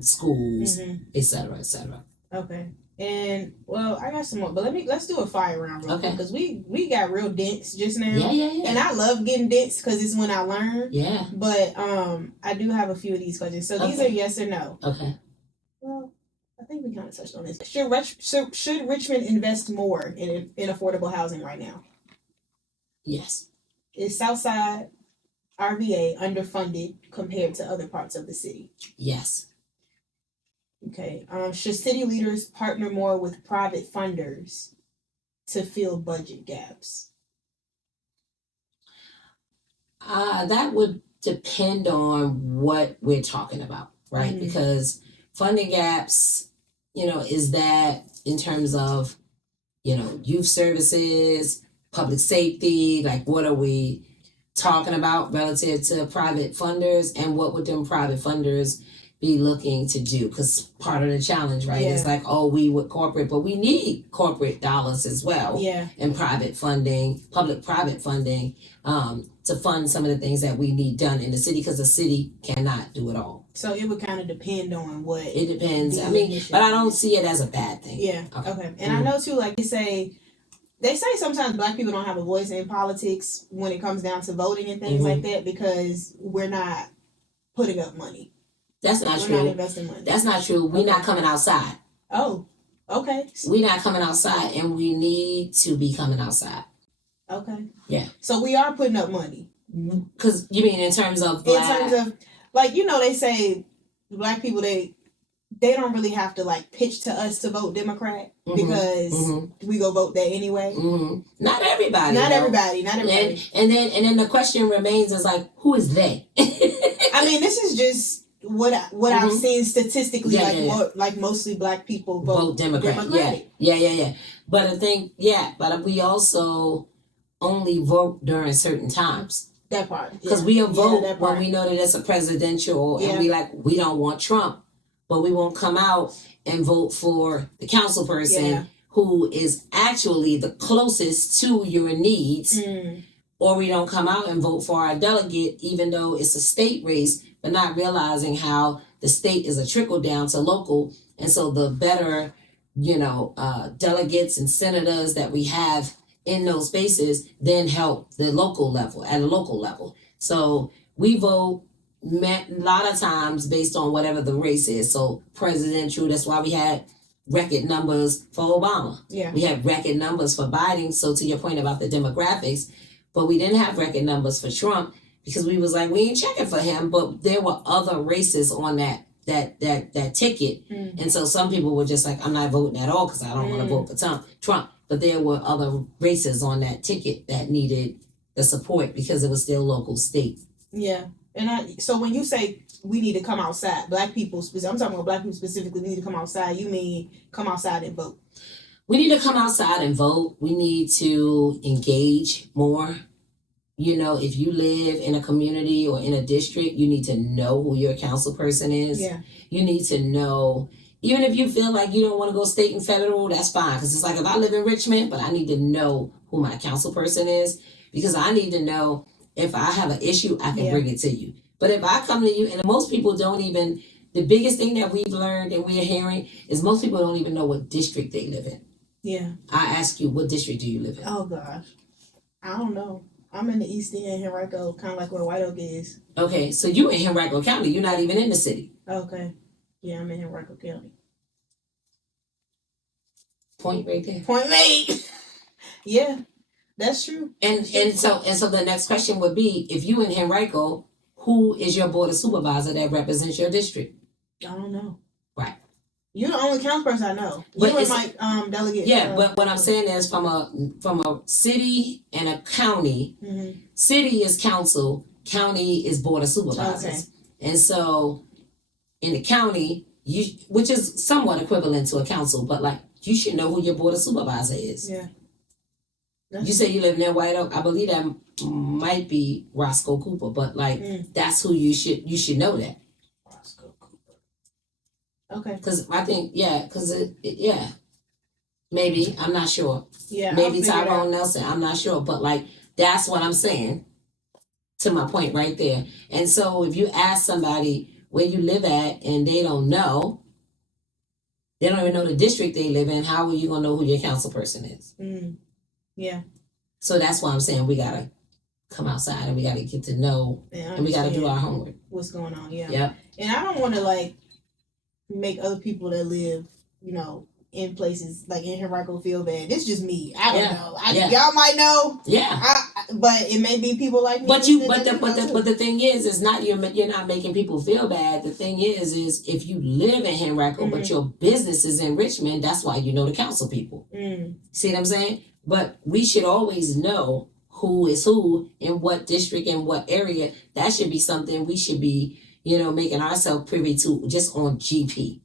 schools, et cetera, et cetera. Okay. And well, I got some more, but let's do a fire round real quick Okay. because we got real dense just now. Yeah. And I love getting dense because it's when I learn. Yeah. But I do have a few of these questions. So these are yes or no. Okay. Well, I think we kind of touched on this. Should Richmond invest more in affordable housing right now? Yes. Is Southside RVA underfunded compared to other parts of the city? Yes. Okay. Should city leaders partner more with private funders to fill budget gaps? That would depend on what we're talking about, right? Mm-hmm. Because funding gaps, is that in terms of, youth services, public safety, like what are we talking about relative to private funders, and what would them private funders be looking to do? Because part of the challenge, right, is like, we with corporate, but we need corporate dollars as well. Yeah. And private funding, public-private funding, to fund some of the things that we need done in the city, because the city cannot do it all. So it would kind of depend on what. It depends. I mean, but I don't see it as a bad thing. Yeah. Okay. And I know too, like they say sometimes Black people don't have a voice in politics when it comes down to voting and things like that because we're not putting up money. That's not true. We're not investing money. That's not true. We're not coming outside. Oh, okay. We're not coming outside, and we need to be coming outside. Okay. Yeah. So we are putting up money. Because you mean in terms of Black? In terms of, like, they say Black people, they don't really have to like pitch to us to vote Democrat because we go vote that anyway. Not everybody. Not everybody. And then the question remains is like, who is they? I mean, this is just what I've seen statistically, like mostly Black people vote Democratic. Yeah. But I think but we also only vote during certain times. That part. Because we'll vote when we know that it's a presidential and we don't want Trump, but we won't come out and vote for the council person who is actually the closest to your needs. Or we don't come out and vote for our delegate, even though it's a state race, but not realizing how the state is a trickle down to local. And so the better, delegates and senators that we have in those spaces then help the local level, at a local level. So we vote a lot of times based on whatever the race is. So presidential, that's why we had record numbers for Obama. Yeah. We had record numbers for Biden. So to your point about the demographics, but we didn't have record numbers for Trump because we was like, we ain't checking for him, but there were other races on that ticket. And so some people were just like, I'm not voting at all because I don't want to vote for Trump. But there were other races on that ticket that needed the support because it was still local state. Yeah. And so when you say we need to come outside, Black people, I'm talking about Black people specifically need to come outside, you mean come outside and vote? We need to come outside and vote. We need to engage more. If you live in a community or in a district, you need to know who your council person is. Yeah. You need to know, even if you feel like you don't want to go state and federal, that's fine. Because it's like, if I live in Richmond, but I need to know who my council person is, because I need to know if I have an issue, I can bring it to you. But if I come to you, and most people don't even, the biggest thing that we've learned and we're hearing is most people don't even know what district they live in. Yeah. I ask you, what district do you live in? Oh, gosh. I don't know. I'm in the East End, Henrico, kind of like where White Oak is. Okay, so you're in Henrico County. You're not even in the city. Okay. Yeah, I'm in Henrico County. Point right there. Point made. Yeah, that's true. And so the next question would be, if you in Henrico, who is your board of supervisor that represents your district? I don't know. Right. You're the only council person I know. You and my delegate. Yeah, but what I'm saying is from a city and a county, city is council, county is board of supervisors. Okay. And so in the county, which is somewhat equivalent to a council, but like you should know who your board of supervisor is. Yeah. You say you live near White Oak. I believe that might be Roscoe Cooper, but like that's who you should know that. Okay. Because I think, maybe, I'm not sure. Yeah. Maybe Tyrone Nelson, I'm not sure. But like, that's what I'm saying to my point right there. And so if you ask somebody where you live at and they don't know, They don't even know the district they live in. How are you going to know who your council person is? Yeah. So that's why I'm saying we got to come outside and we got to get to know and we got to do our homework. What's going on, yeah. Yep. And I don't want to, like, make other people that live, you know, in places like in Henrico feel bad. This is just me. I don't know. Y'all might know. Yeah. But it may be people like me. But the thing is not you're not making people feel bad. The thing is if you live in Henrico but your business is in Richmond, that's why you know the council people. See what I'm saying? But we should always know who is who in what district and what area. That should be something we should be, making ourselves privy to just on GP.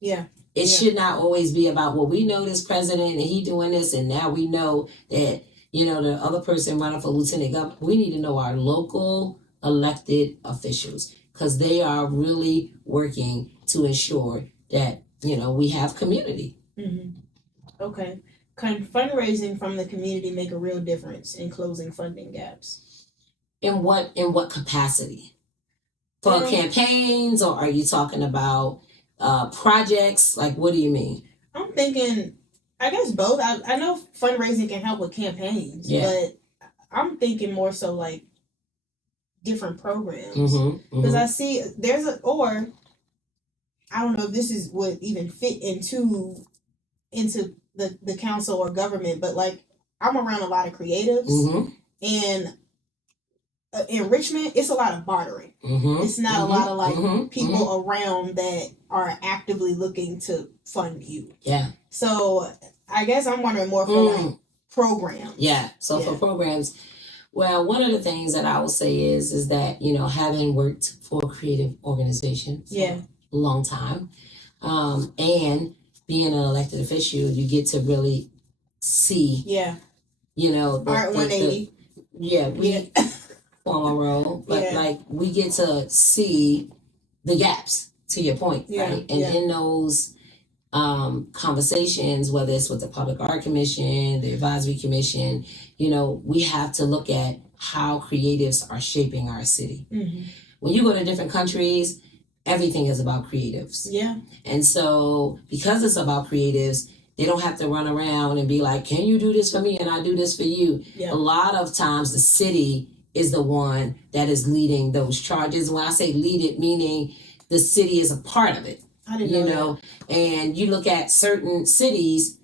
Yeah. It should not always be about, well, we know this president and he doing this, and now we know that, the other person running for lieutenant governor. We need to know our local elected officials because they are really working to ensure that, we have community. Okay. Can fundraising from the community make a real difference in closing funding gaps? In what capacity? For campaigns, or are you talking about projects? Like, what do you mean? I'm thinking, I guess both. I know fundraising can help with campaigns, but I'm thinking more so like different programs. Because I see or I don't know if this would even fit into the council or government, but like I'm around a lot of creatives and in Richmond, it's a lot of bartering. It's not a lot of like people around that are actively looking to fund you. Yeah. So I guess I'm wondering more for like programs. Yeah. So for programs, well, one of the things that I will say is that, having worked for a creative organization for a long time, and being an elected official, you get to really see, Art 180. Form a role, but like we get to see the gaps, to your point, right? And in those conversations, whether it's with the Public Art Commission, the Advisory Commission, we have to look at how creatives are shaping our city. When you go to different countries, everything is about creatives. Yeah. And so because it's about creatives, they don't have to run around and be like, can you do this for me and I do this for you? A lot of times the city is the one that is leading those charges. When I say lead it, meaning the city is a part of it. I didn't know that. And you look at certain cities,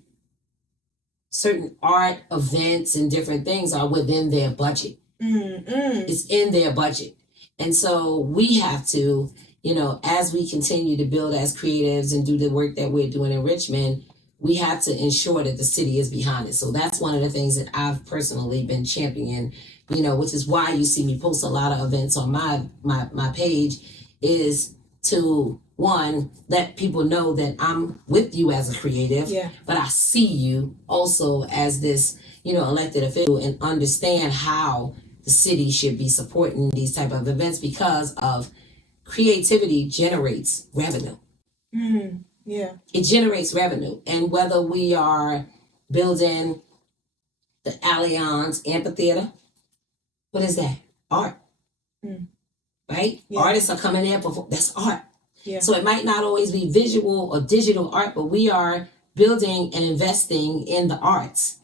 certain art events and different things are within their budget. It's in their budget. And so we have to, as we continue to build as creatives and do the work that we're doing in Richmond, we have to ensure that the city is behind it. So that's one of the things that I've personally been championing, which is why you see me post a lot of events on my page, is to, one, let people know that I'm with you as a creative, but I see you also as this, elected official, and understand how the city should be supporting these type of events because of creativity generates revenue. It generates revenue. And whether we are building the Allianz Amphitheater, what is that? Art. Right? Artists are coming in, that's art. So it might not always be visual or digital art, but we are building and investing in the arts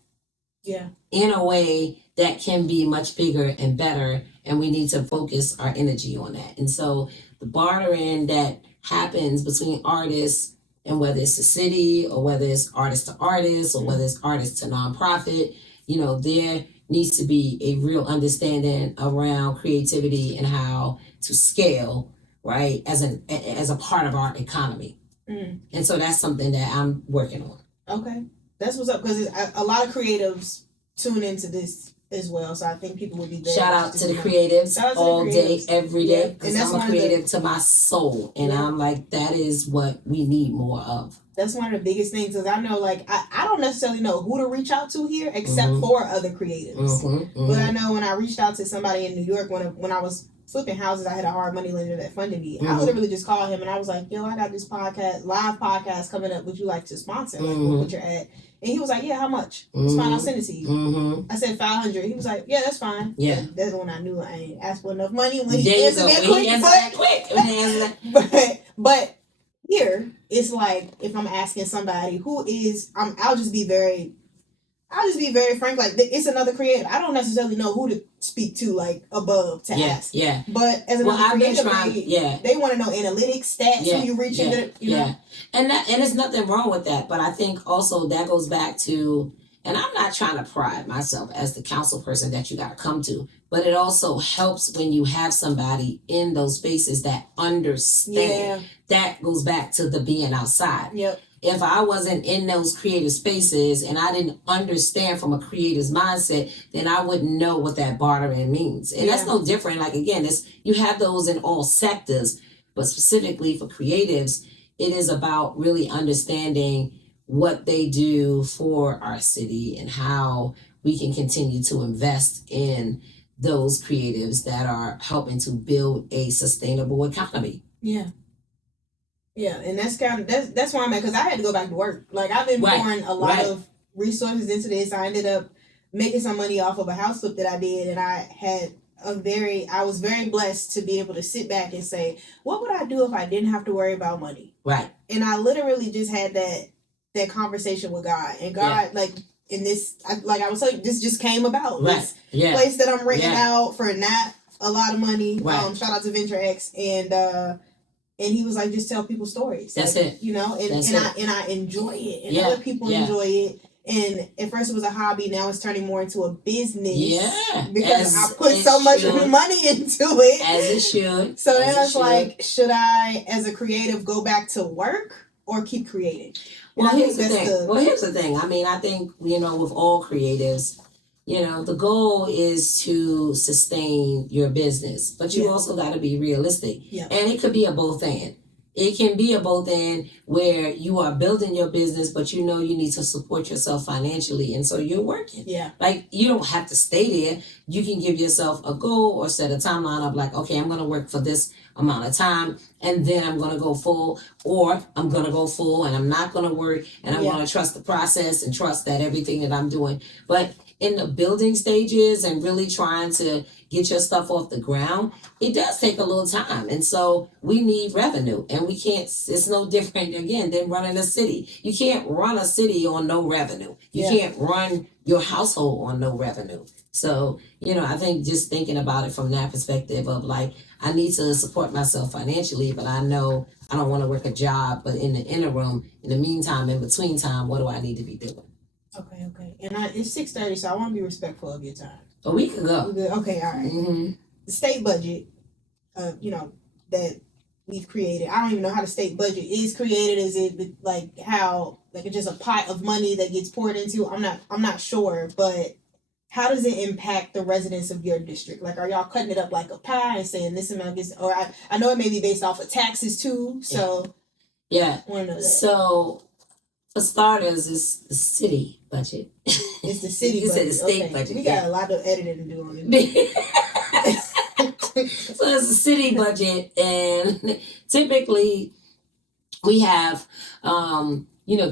in a way that can be much bigger and better, and we need to focus our energy on that. And so the bartering that happens between artists, and whether it's the city or whether it's artist to artist or whether it's artist to nonprofit, there needs to be a real understanding around creativity and how to scale, right, as a part of our economy. And so that's something that I'm working on. Okay. That's what's up, because a lot of creatives tune into this as well, so I think people would be there. Shout out to the creatives all day, every day, because I'm a creative to my soul, and I'm like, that is what we need more of. That's one of the biggest things, because I know, like, I don't necessarily know who to reach out to here except for other creatives. But I know when I reached out to somebody in New York when I was flipping houses, I had a hard money lender that funded me. I literally just called him and I was like, yo, I got this live podcast coming up. Would you like to sponsor? Like, we'll put your ad. And he was like, yeah, how much? It's fine, I'll send it to you. I said $500. He was like, yeah, that's fine. Yeah. That's when I knew I ain't asked for enough money, when he answered that quick. But here, it's like if I'm asking somebody who is, I'll just be very frank. Like, it's another creative. I don't necessarily know who to speak to, like, above to ask. Yeah. But as another creative, they want to know analytics, stats when you reach into, you know. And there's nothing wrong with that. But I think also that goes back to, and I'm not trying to pride myself as the council person that you got to come to, but it also helps when you have somebody in those spaces that understand. Yeah. That goes back to the being outside. Yep. If I wasn't in those creative spaces and I didn't understand from a creative's mindset, then I wouldn't know what that bartering means. And that's no different. Like, again, you have those in all sectors, but specifically for creatives, it is about really understanding what they do for our city and how we can continue to invest in those creatives that are helping to build a sustainable economy. Yeah. Yeah, and that's where I'm at, because I had to go back to work. Like, I've been pouring a lot of resources into this. I ended up making some money off of a house flip that I did, and I was very blessed to be able to sit back and say, what would I do if I didn't have to worry about money? Right. And I literally just had that conversation with God, and God, like, in this, like I was saying, this just came about. Right. This place that I'm renting out for not a lot of money. Right. Shout out to Venture X, and he was like, just tell people stories. That's like, it. You know, and I enjoy it. And other people enjoy it. And at first it was a hobby. Now it's turning more into a business. Yeah. Because I put so much money into it. As it should. So then it's like, should I, as a creative, go back to work or keep creating? Well, here's the thing. I mean, I think, with all creatives, the goal is to sustain your business, but you also got to be realistic. Yeah. And it could be a both and. It can be a both and where you are building your business, but you need to support yourself financially. And so you're working. Yeah. Like, you don't have to stay there. You can give yourself a goal or set a timeline of like, okay, I'm going to work for this amount of time and then I'm going to go full, or I'm going to go full and I'm not going to work and I'm going to trust the process and trust that everything that I'm doing. But in the building stages and really trying to get your stuff off the ground, it does take a little time. And so we need revenue, and we can't, it's no different again than running a city. You can't run a city on no revenue. You can't run your household on no revenue. So, I think just thinking about it from that perspective of like, I need to support myself financially, but I know I don't want to work a job, but in the interim, in the meantime, in between time, what do I need to be doing? Okay. And it's 6:30, so I want to be respectful of your time. Oh, we can go. Okay, all right. Mm-hmm. The state budget, that we've created. I don't even know how the state budget is created. Is it like how, like, it's just a pot of money that gets poured into? I'm not sure, but how does it impact the residents of your district? Like, are y'all cutting it up like a pie and saying this amount gets, or I know it may be based off of taxes too. So I want to know that. So for starters, it's the city budget. It's the city you budget. Said the state budget. We got a lot of editing to do on it. So it's a city budget, and typically we have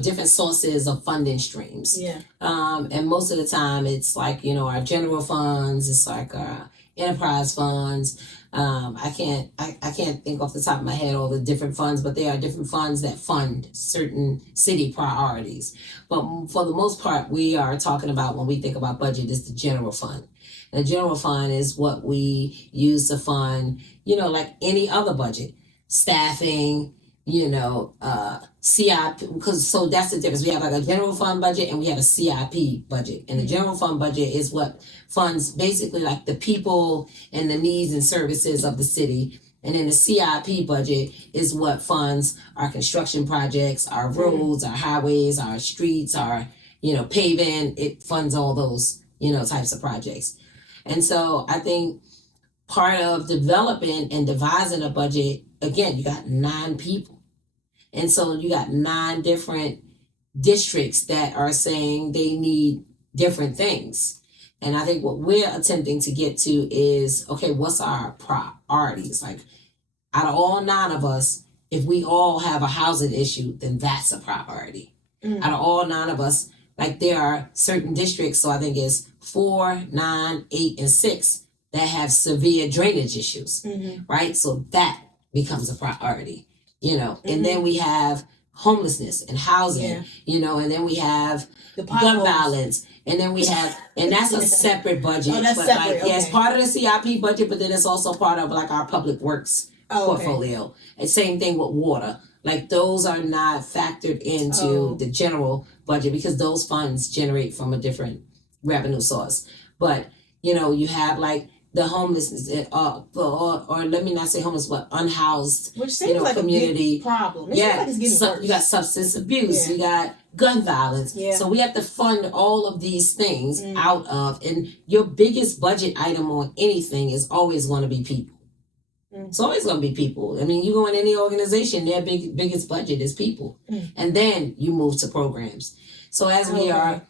different sources of funding streams. Yeah. And most of the time it's like, our general funds, it's like our enterprise funds. I can't think off the top of my head all the different funds, but there are different funds that fund certain city priorities. But for the most part, we are talking about, when we think about budget, is the general fund. And the general fund is what we use to fund, like any other budget, staffing, CIP, so that's the difference. We have like a general fund budget and we have a CIP budget. And the general fund budget is what funds basically like the people and the needs and services of the city. And then the CIP budget is what funds our construction projects, our roads, our highways, our streets, our, paving. It funds all those, types of projects. And so I think part of developing and devising a budget, again, you got 9 people. And so you got 9 different districts that are saying they need different things. And I think what we're attempting to get to is, okay, what's our priorities? Like, out of all 9 of us, if we all have a housing issue, then that's a priority. Mm-hmm. Out of all 9 of us, like, there are certain districts, so I think it's 4, 9, 8, and 6 that have severe drainage issues, right? So that becomes a priority. you know, and then we have homelessness and housing, you know, and then we have the gun violence, and then we have, and that's a separate budget. Oh, that's but separate. Like, yeah, it's part of the CIP budget, but then it's also part of like our public works portfolio. And same thing with water. Like those are not factored into the general budget because those funds generate from a different revenue source. But you know, you have like the homelessness, or let me not say homeless, but unhoused, which seems like community a big problem. It seems like it's getting worse. You got substance abuse, you got gun violence. So we have to fund all of these things out of, and your biggest budget item on anything is always going to be people. It's always going to be people. I mean, you go in any organization, their biggest budget is people. And then you move to programs. So as we are,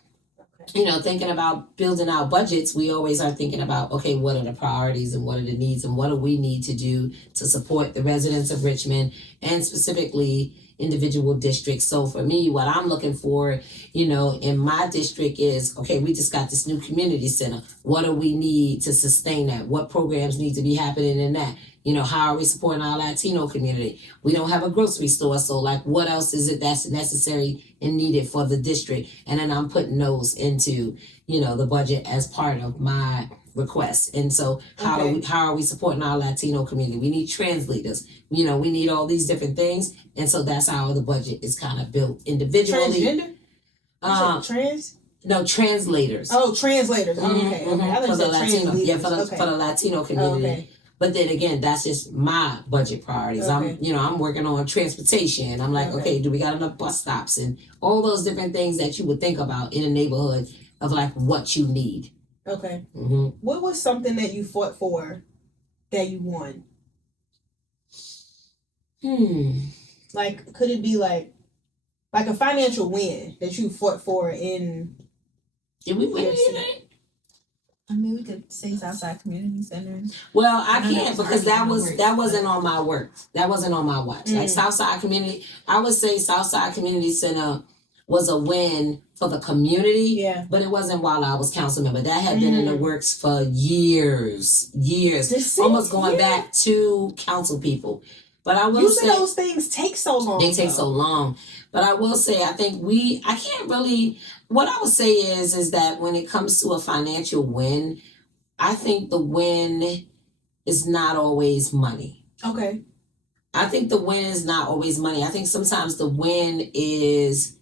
you know, thinking about building our budgets, we always are thinking about, okay, what are the priorities and what are the needs and what do we need to do to support the residents of Richmond and specifically individual districts. So for me, what I'm looking for, you know, in my district is, okay, we just got this new community center. What do we need to sustain that? What programs need to be happening in that? You know, how are we supporting our Latino community? We don't have a grocery store, so like what else is it that's necessary and needed for the district? And then I'm putting those into, you know, the budget as part of my request. And so how are we supporting our Latino community? We need translators. You know, we need all these different things. And so that's how the budget is kind of built individually. Transgender? No, translators. Oh, translators. For the Latino, for the Latino community. But then again, that's just my budget priorities. I'm working on transportation. I'm like, okay, do we got enough bus stops and all those different things that you would think about in a neighborhood of like what you need. Okay. What was something that you fought for that you won? Like, could it be like a financial win that you fought for in? Did we win anything? I mean, we could say Southside Community Center. Well, I can't because that wasn't on my work. That wasn't on my watch. Like Southside Community, I would say Southside Community Center was a win for the community. But it wasn't while I was council member. That had been in the works for years, almost going back to council people. But I will say those things take so long. They take so long. But I will say, I think I can't really. What I would say is that when it comes to a financial win, I think the win is not always money. Okay. I think the win is not always money. I think sometimes the win is,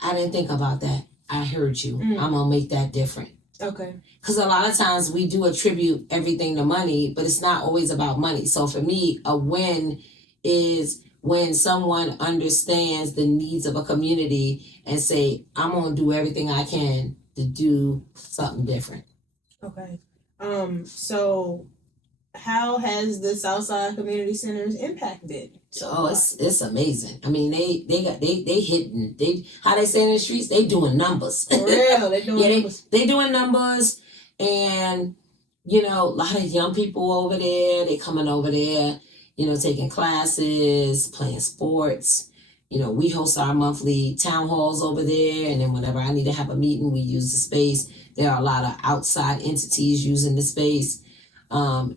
I didn't think about that. I heard you. I'm going to make that different. Okay. Because a lot of times we do attribute everything to money, but it's not always about money. So for me, a win is when someone understands the needs of a community and say, I'm going to do everything I can to do something different. Okay. So how has the Southside Community Center's impact been? It's amazing. I mean, they hitting. How they say in the streets, they doing numbers. For real, they doing numbers. They doing numbers, and you know, a lot of young people over there. They coming over there, you know, taking classes, playing sports. You know, we host our monthly town halls over there, and then whenever I need to have a meeting, we use the space. There are a lot of outside entities using the space.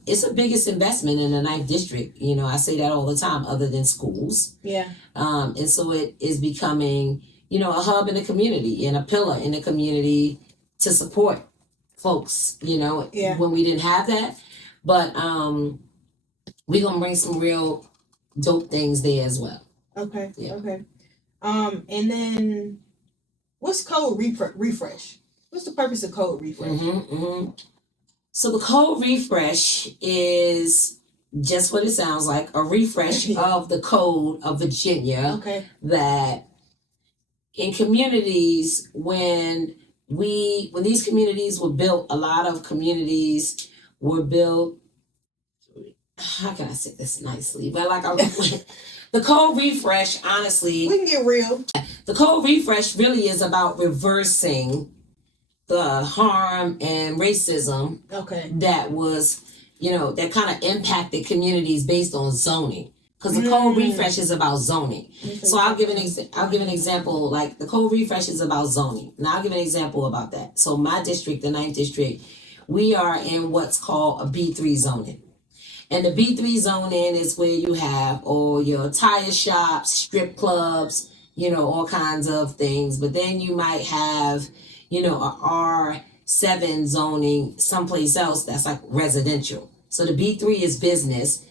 It's the biggest investment in the 9th district. You know, I say that all the time, other than schools. Yeah. And so it is becoming, you know, a hub in the community and a pillar in the community to support folks, you know, when we didn't have that. But we're going to bring some real dope things there as well. Okay. Yeah. Okay. And then what's code refresh? What's the purpose of code refresh? So the code refresh is just what it sounds like, a refresh of the code of Virginia. Okay. That in communities, when these communities were built, a lot of communities were built, how can I say this nicely? But like the code refresh, honestly. We can get real. The code refresh really is about reversing the harm and racism that was, you know, that kind of impacted communities based on zoning. Because the code refresh is about zoning. So I'll give an example. Like the code refresh is about zoning. And I'll give an example about that. So my district, the 9th district, we are in what's called a B3 zoning. And the B3 zoning is where you have all your tire shops, strip clubs, all kinds of things. But then you might have, a R7 zoning someplace else that's like residential. So the B3 is business,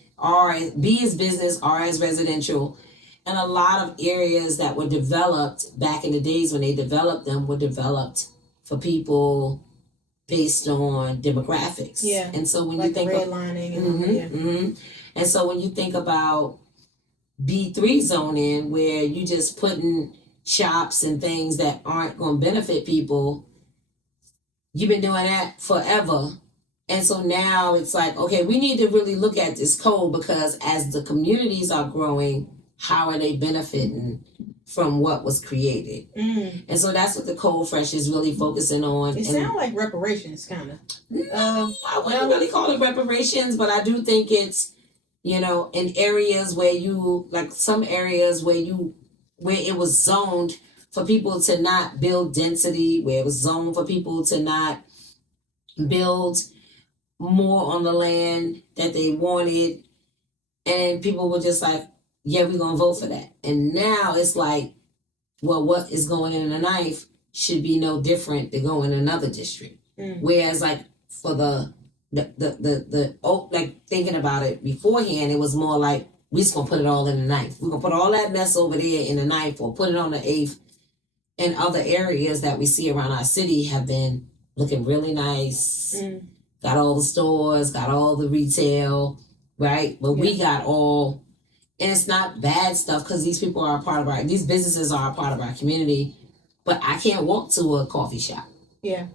B is business, R is residential. And a lot of areas that were developed back in the days when they developed them were developed for people based on demographics. Yeah. And so when like you think the redlining and and so when you think about B3 zoning, where you just putting shops and things that aren't going to benefit people, you've been doing that forever. And so now it's like, okay, we need to really look at this code, because as the communities are growing, how are they benefiting from what was created? And so that's what the Code Fresh is really focusing on. It sounds like reparations, kind of. No, I wouldn't really call it reparations, but I do think it's, in areas where you, like some areas where it was zoned for people to not build density, where it was zoned for people to not build more on the land that they wanted. And people were just like, yeah, we're going to vote for that. And now it's like, well, what is going in a knife should be no different to go in another district. Whereas like for the like thinking about it beforehand, it was more like, we just going to put it all in the knife. We're going to put all that mess over there in the knife, or put it on the 8th. And other areas that we see around our city have been looking really nice. Got all the stores, got all the retail, right? But we got all, and it's not bad stuff, because these people are a part of these businesses are a part of our community, but I can't walk to a coffee shop. Yeah.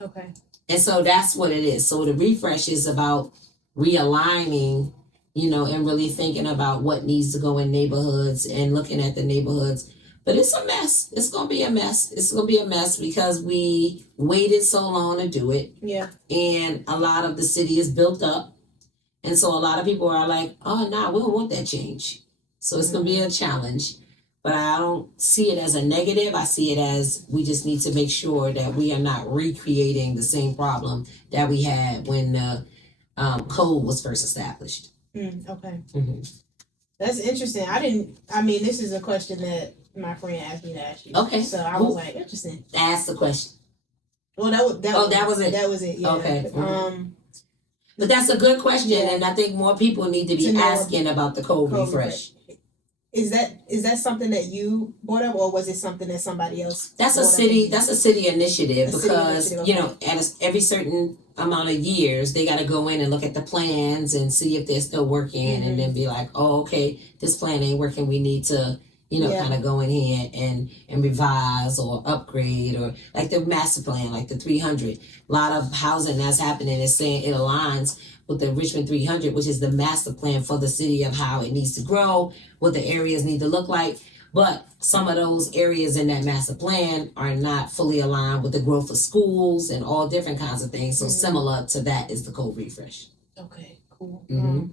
Okay. And so that's what it is. So the refresh is about realigning, and really thinking about what needs to go in neighborhoods and looking at the neighborhoods. But it's a mess. It's going to be a mess. It's going to be a mess because we waited so long to do it. Yeah. And a lot of the city is built up. And so a lot of people are like, oh, no, we don't want that change. So it's going to be a challenge. But I don't see it as a negative. I see it as, we just need to make sure that we are not recreating the same problem that we had when the code was first established. Okay. Mm-hmm. That's interesting. This is a question that my friend asked me to ask you. Okay. So I was like, interesting. Ask the question. Well, that was it. That was it. Yeah. Okay. But that's a good question, and I think more people need to be asking about the code refresh. Is that something that you brought up, or was it something that somebody else? That's a city initiative, because at every certain amount of years they got to go in and look at the plans and see if they're still working, and then be like, oh, okay, this plan ain't working. We need to kind of go in here and revise or upgrade, or like the master plan, like the 300. A lot of housing that's happening is saying it aligns with the Richmond 300, which is the master plan for the city of how it needs to grow, what the areas need to look like. But some of those areas in that master plan are not fully aligned with the growth of schools and all different kinds of things. So similar to that is the code refresh. Okay, cool. Mm-hmm.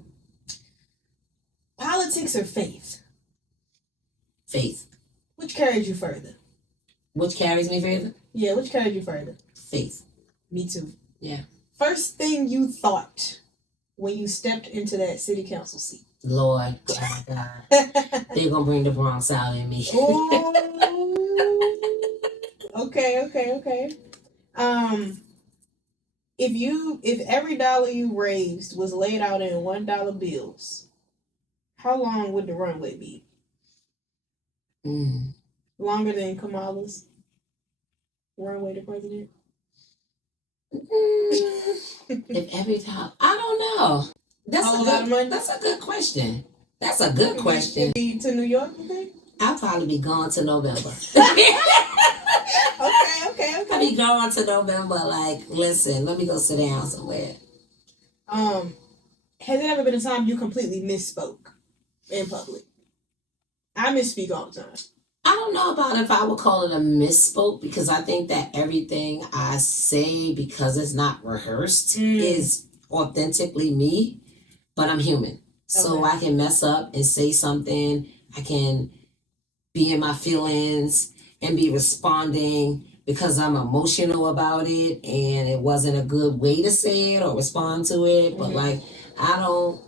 Politics or faith? Faith. Which carries you further? Which carries me further? Yeah, which carries you further? Faith. Me too. Yeah. First thing you thought when you stepped into that city council seat? Lord, oh my God. They're going to bring the Bronx out in me. Okay. If every dollar you raised was laid out in $1 bills, how long would the runway be? Longer than Kamala's runway to president? If every time, I don't know. That's a good question. That's a good question. Be to New York, okay? I'll probably be gone to November. Okay. I'll be gone to November. Like, listen, let me go sit down somewhere. Has it ever been a time you completely misspoke in public? I misspeak all the time. I don't know about if I would call it a misspoke, because I think that everything I say, because it's not rehearsed, is authentically me, but I'm human. So I can mess up and say something. I can be in my feelings and be responding because I'm emotional about it, and it wasn't a good way to say it or respond to it. But like, I don't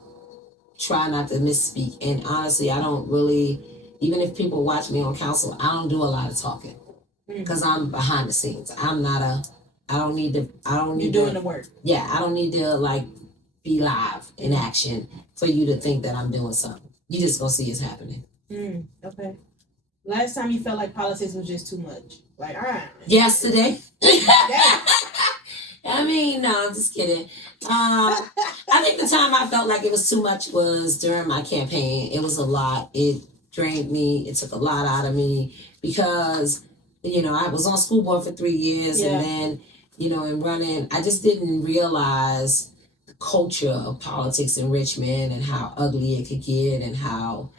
try not to misspeak. And honestly, I don't really, even if people watch me on council, I don't do a lot of talking because I'm behind the scenes. I don't need to. You're doing the work. Yeah, I don't need to like be live in action for you to think that I'm doing something. You just gonna see it's happening. Okay. Last time you felt like politics was just too much. Like, all right. Yesterday. I mean, no, I'm just kidding. I think the time I felt like it was too much was during my campaign. It was a lot. It drained me. It took a lot out of me because, I was on school board for 3 years and then, in running, I just didn't realize the culture of politics in Richmond and how ugly it could get and how,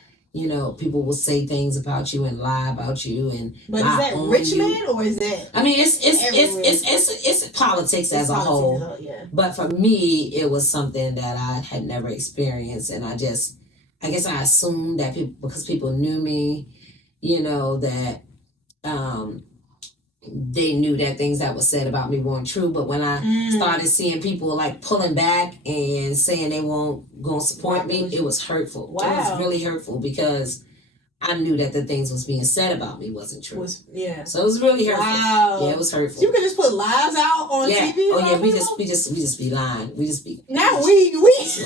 people will say things about you and lie about you and. But is that Richmond or is that? I mean, it's politics as a whole. Yeah. But for me, it was something that I had never experienced, and I guess I assumed that because people knew me, that they knew that things that were said about me weren't true. But when I started seeing people like pulling back and saying they won't go support me, it was hurtful. Wow. It was really hurtful because I knew that the things was being said about me wasn't true. So it was really hurtful. Wow. Yeah, it was hurtful. You can just put lies out on TV. Oh yeah, we just be lying. We just be. Now we.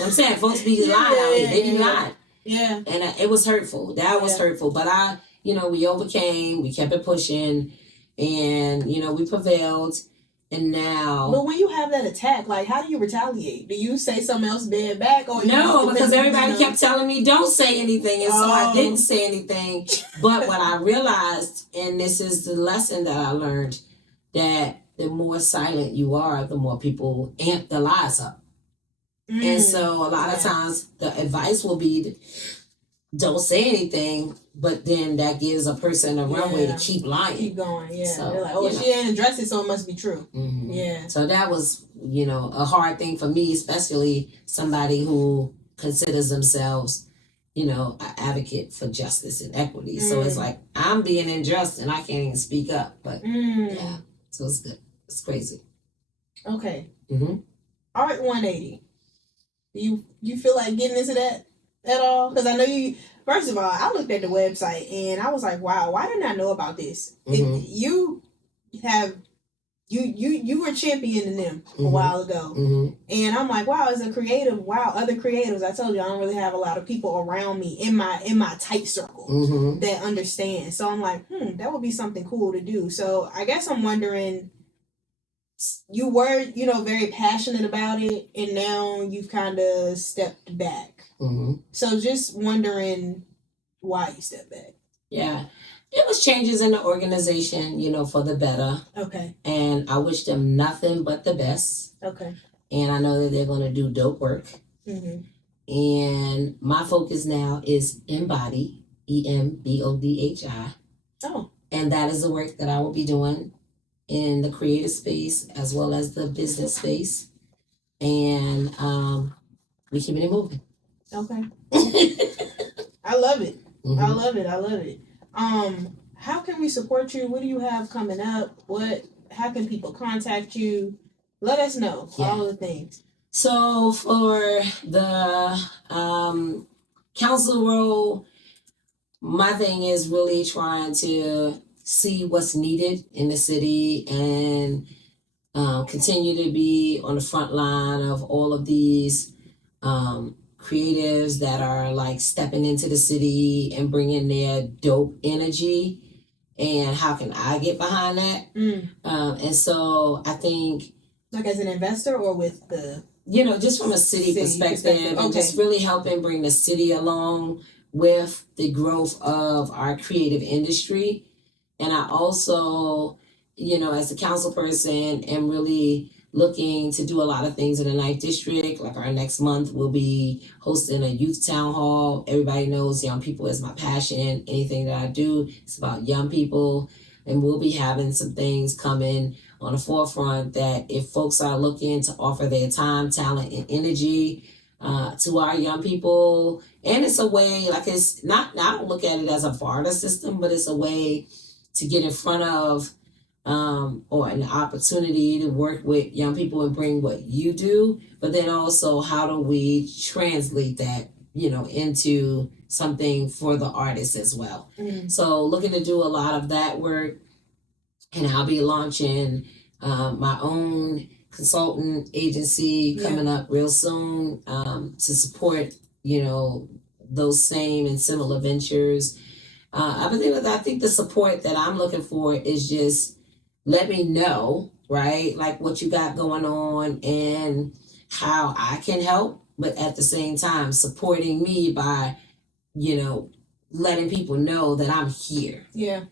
I'm saying folks be lying out here. They be lying. Yeah. And it was hurtful. That was hurtful. But we overcame. We kept it pushing. And, we prevailed. And now. But when you have that attack, like, how do you retaliate? Do you say something else bad back? Or no, because everybody kept telling me, don't say anything. And so I didn't say anything. But what I realized, and this is the lesson that I learned, that the more silent you are, the more people amp the lies up. And so a lot of times the advice will be, don't say anything, but then that gives a person a runway to keep lying. Keep going, yeah. So, they're like, she didn't address it, so it must be true. Mm-hmm. Yeah. So that was, a hard thing for me, especially somebody who considers themselves, an advocate for justice and equity. So it's like, I'm being unjust and I can't even speak up. But yeah, so it's good. It's crazy. Okay. Mm-hmm. All right, 180. Do you feel like getting into that at all? Because I know you. First of all, I looked at the website and I was like, "Wow, why didn't I know about this?" You were championing them a while ago, and I'm like, "Wow, as a creative, other creatives." I told you I don't really have a lot of people around me in my tight circle that understand. So I'm like, that would be something cool to do. So I guess I'm wondering. You were, very passionate about it, and now you've kind of stepped back. So just wondering why you stepped back. Yeah. It was changes in the organization, for the better. Okay. And I wish them nothing but the best. Okay. And I know that they're going to do dope work. And my focus now is Embody, EMBODHI. Oh. And that is the work that I will be doing in the creative space as well as the business space. And we keeping it moving. Okay. I love it. I love it. How can we support you? What do you have coming up? How can people contact you? Let us know all the things. So for the council role, my thing is really trying to see what's needed in the city and continue to be on the front line of all of these creatives that are like stepping into the city and bringing their dope energy, and how can I get behind that? And so I think, like as an investor or with the just from a city perspective. And just really helping bring the city along with the growth of our creative industry. And I also, as a council person, am really looking to do a lot of things in the 9th District. Like our next month, we'll be hosting a youth town hall. Everybody knows young people is my passion. Anything that I do, it's about young people. And we'll be having some things coming on the forefront that if folks are looking to offer their time, talent, and energy to our young people. And it's a way, like it's not, I don't look at it as a barter system, but it's a way to get in front of or an opportunity to work with young people and bring what you do, but then also how do we translate that, into something for the artists as well. So looking to do a lot of that work, and I'll be launching my own consultant agency coming up real soon to support, those same and similar ventures. I think the support that I'm looking for is just let me know, right? Like what you got going on and how I can help, but at the same time supporting me by, letting people know that I'm here. Yeah.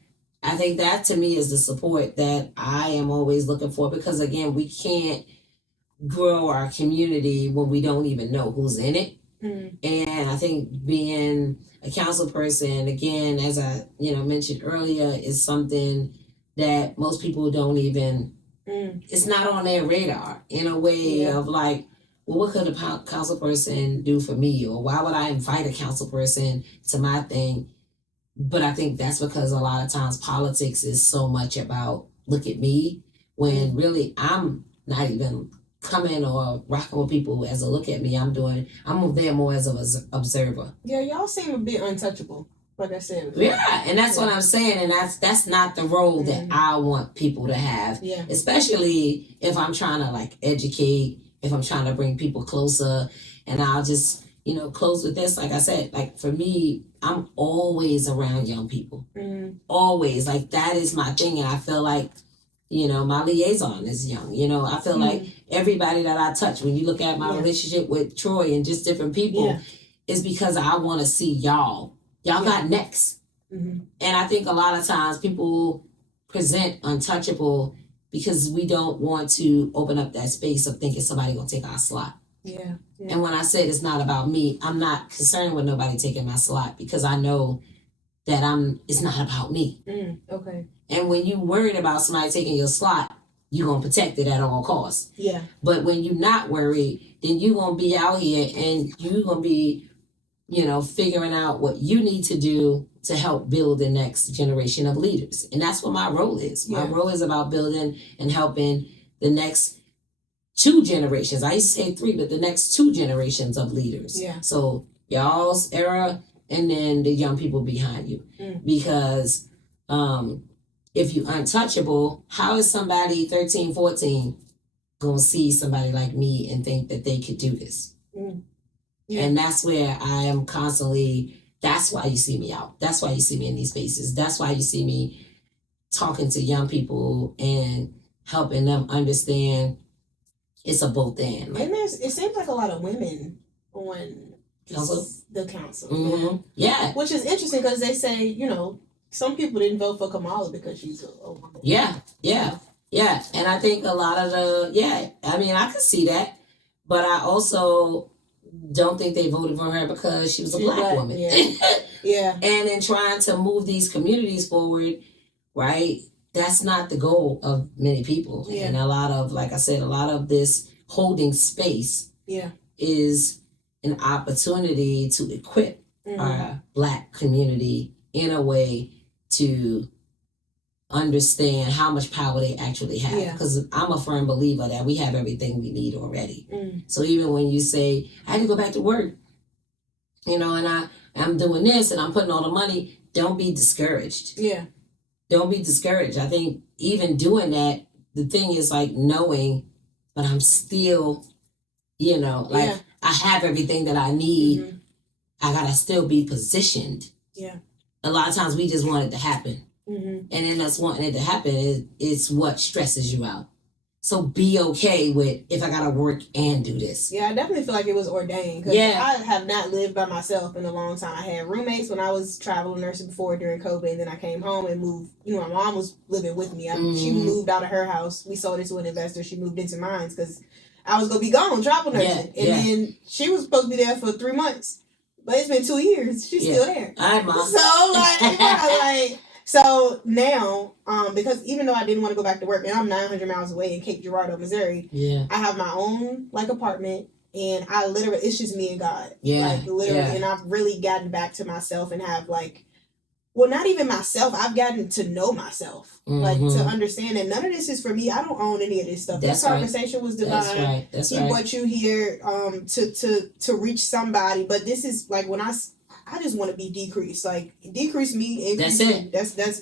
I think that to me is the support that I am always looking for, because again, we can't grow our community when we don't even know who's in it. And I think being a council person, again, as I mentioned earlier, is something that most people don't even, it's not on their radar in a way of like, well, what could a council person do for me? Or why would I invite a council person to my thing? But I think that's because a lot of times politics is so much about look at me, when really I'm not even coming or rocking with people as a look at me. I'm there more as an observer. Yeah, y'all seem a bit untouchable, like I said. Yeah, and that's what I'm saying, and that's not the role that I want people to have. Yeah. Especially if I'm trying to like educate, if I'm trying to bring people closer, and I'll just close with this. Like I said, like for me, I'm always around young people. Always, like that is my thing, and I feel like my liaison is young. I feel like everybody that I touch, when you look at my relationship with Troy and just different people, is because I want to see y'all got next. And I think a lot of times people present untouchable because we don't want to open up that space of thinking somebody gonna take our slot. Yeah. And when I said it's not about me, I'm not concerned with nobody taking my slot, because I know that it's not about me. Okay. And when you worried about somebody taking your slot, you're going to protect it at all costs. Yeah. But when you're not worried, then you're going to be out here and you're going to be, figuring out what you need to do to help build the next generation of leaders. And that's what my role is. My role is about building and helping the next 2 generations. I used to say 3, but the next 2 generations of leaders. Yeah. So y'all's era and then the young people behind you. Because if you're untouchable, how is somebody 13, 14 going to see somebody like me and think that they could do this? Yeah. And that's where I am constantly, that's why you see me out. That's why you see me in these spaces. That's why you see me talking to young people and helping them understand it's a both and. Like, and it seems like a lot of women on the council. Yeah. Which is interesting because they say, some people didn't vote for Kamala because she's a woman. Yeah. And I think a lot of I could see that. But I also don't think they voted for her because she was a black woman. Yeah. And in trying to move these communities forward, right, that's not the goal of many people. Yeah. And a lot of, like I said, a lot of this holding space is an opportunity to equip our black community in a way to understand how much power they actually have. Because I'm a firm believer that we have everything we need already. So even when you say, I have to go back to work, and I'm doing this and I'm putting all the money, don't be discouraged. Yeah. Don't be discouraged. I think even doing that, the thing is like knowing, but I'm still, I have everything that I need. I gotta still be positioned. Yeah. A lot of times we just want it to happen. And then us wanting it to happen is what stresses you out. So be okay with, if I gotta work and do this. Yeah, I definitely feel like it was ordained. Because I have not lived by myself in a long time. I had roommates when I was traveling nursing before during COVID, and then I came home and moved. My mom was living with me. She moved out of her house. We sold it to an investor. She moved into mine because I was gonna be gone travel nursing. Then she was supposed to be there for 3 months. But it's been 2 years. She's still there. All right, Mom. So so now, because even though I didn't want to go back to work, and I'm 900 miles away in Cape Girardeau, Missouri, I have my own apartment, and I literally, it's just me and God. And I've really gotten back to myself and have well, not even myself. I've gotten to know myself, like to Mhm. understand that none of this is for me. I don't own any of this stuff. That's This right. conversation was divine. That's right. That's He right. brought you here to reach somebody, but this is like when I just want to be decreased, like decrease me, increase That's you. it.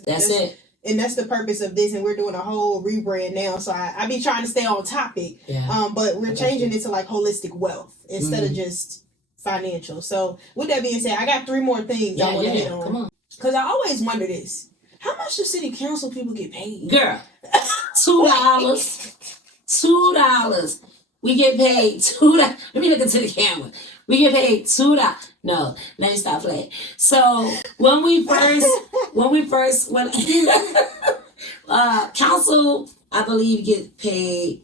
That's it. And that's the purpose of this, and we're doing a whole rebrand now. So I be trying to stay on topic, Yeah. but we're changing it to like holistic wealth instead of just financial. So with that being said, I got 3 more things I want to hit on. Come on. Because I always wonder this. How much do city council people get paid? Girl, $2. $2. We get paid $2. Let me look into the camera. We get paid $2. No, let me stop playing. So when council, I believe, get paid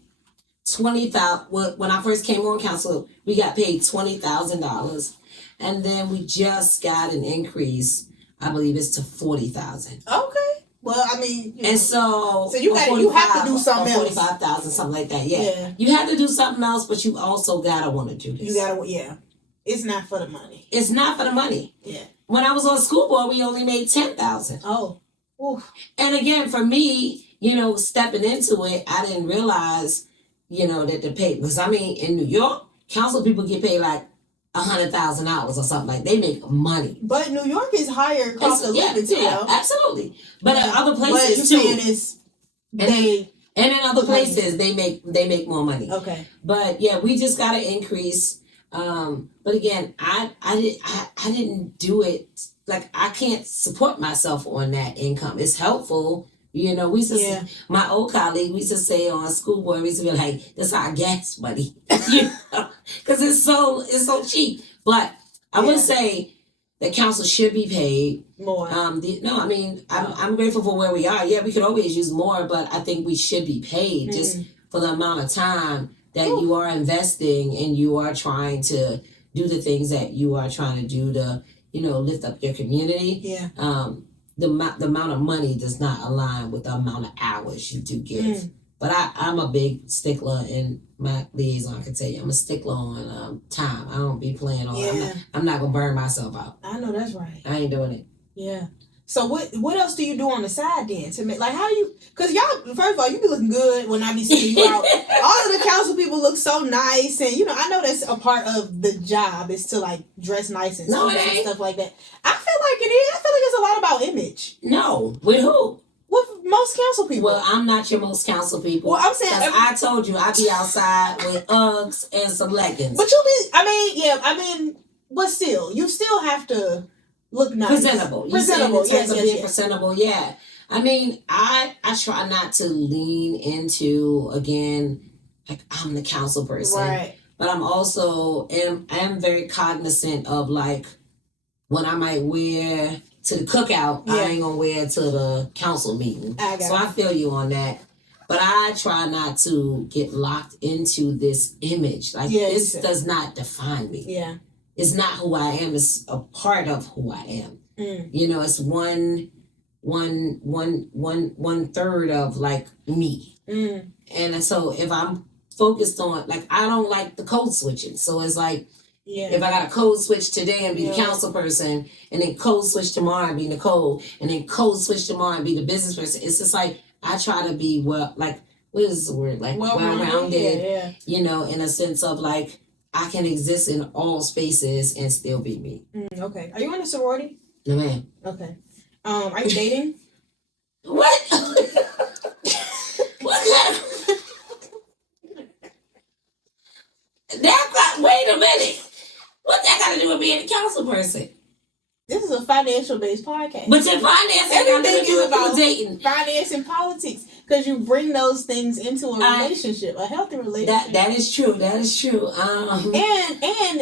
$20,000. When I first came on council, we got paid $20,000, and then we just got an increase. I believe it's to $40,000. Okay. Well, I mean, and so you have to do something else. 45,000, something like that. Yeah, you have to do something else, but you also gotta want to do this. You gotta, yeah. It's not for the money. It's not for the money. Yeah. When I was on school board, we only made $10,000. Oh. Oof. And again, for me, stepping into it, I didn't realize, that the pay, because I mean, in New York, council people get paid like $100,000 or something. Like, they make money. But New York is higher cost of living too. Yeah, absolutely. But in other but places you're too. Saying is and in other places they make more money. Okay. But yeah, we just got to increase. But again, I didn't do it. Like, I can't support myself on that income. It's helpful. We used to, my old colleague, we used to say on school board, we used to be like, that's our gas money. Because it's so cheap. But I would say that council should be paid more. I'm grateful for where we are. Yeah, we could always use more, but I think we should be paid just for the amount of time that you are investing and you are trying to do the things that you are trying to do to, lift up your community. Yeah. The amount of money does not align with the amount of hours you do give. But I'm a big stickler, and my liaison can tell you, I'm a stickler on time. I don't be playing on it. I'm not going to burn myself out. I know that's right. I ain't doing it. Yeah. So what else do you do on the side then to make, like, how do you, because y'all, first of all, you be looking good when I be seeing you out. All of the council people look so nice, and I know that's a part of the job is to like dress nice and stuff like that. I feel like it is. I feel like it's a lot about image. No. With who? With most council people. Well, I'm not your most council people. Well, I'm saying, I told you I be outside with Uggs and some leggings. But but still, you still have to look nice. Presentable. Presentable, yeah. I mean, I try not to lean into, again, like, I'm the council person. Right. But I'm also am very cognizant of, like, what I might wear to the cookout, I ain't gonna wear to the council meeting. I feel you on that. But I try not to get locked into this image. Like, this does not define me. Yeah. It's not who I am. It's a part of who I am. It's one third of, like, me. And so if I'm focused on, like, I don't like the code switching. So it's like, if I got a code switch today and be the council person, and then code switch tomorrow and be Nicole, and then code switch tomorrow and be the business person, it's just like, I try to be, what is the word? Like, well-rounded, in a sense of, like, I can exist in all spaces and still be me. Okay. Are you in a sorority? No, ma'am. Okay. Are you dating? What? What? Wait a minute. What that got to do with being a council person? This is a financial-based podcast. But your finance ain't got nothing to do with dating. Finance and politics. Because you bring those things into a relationship, a healthy relationship. That is true. That is true. And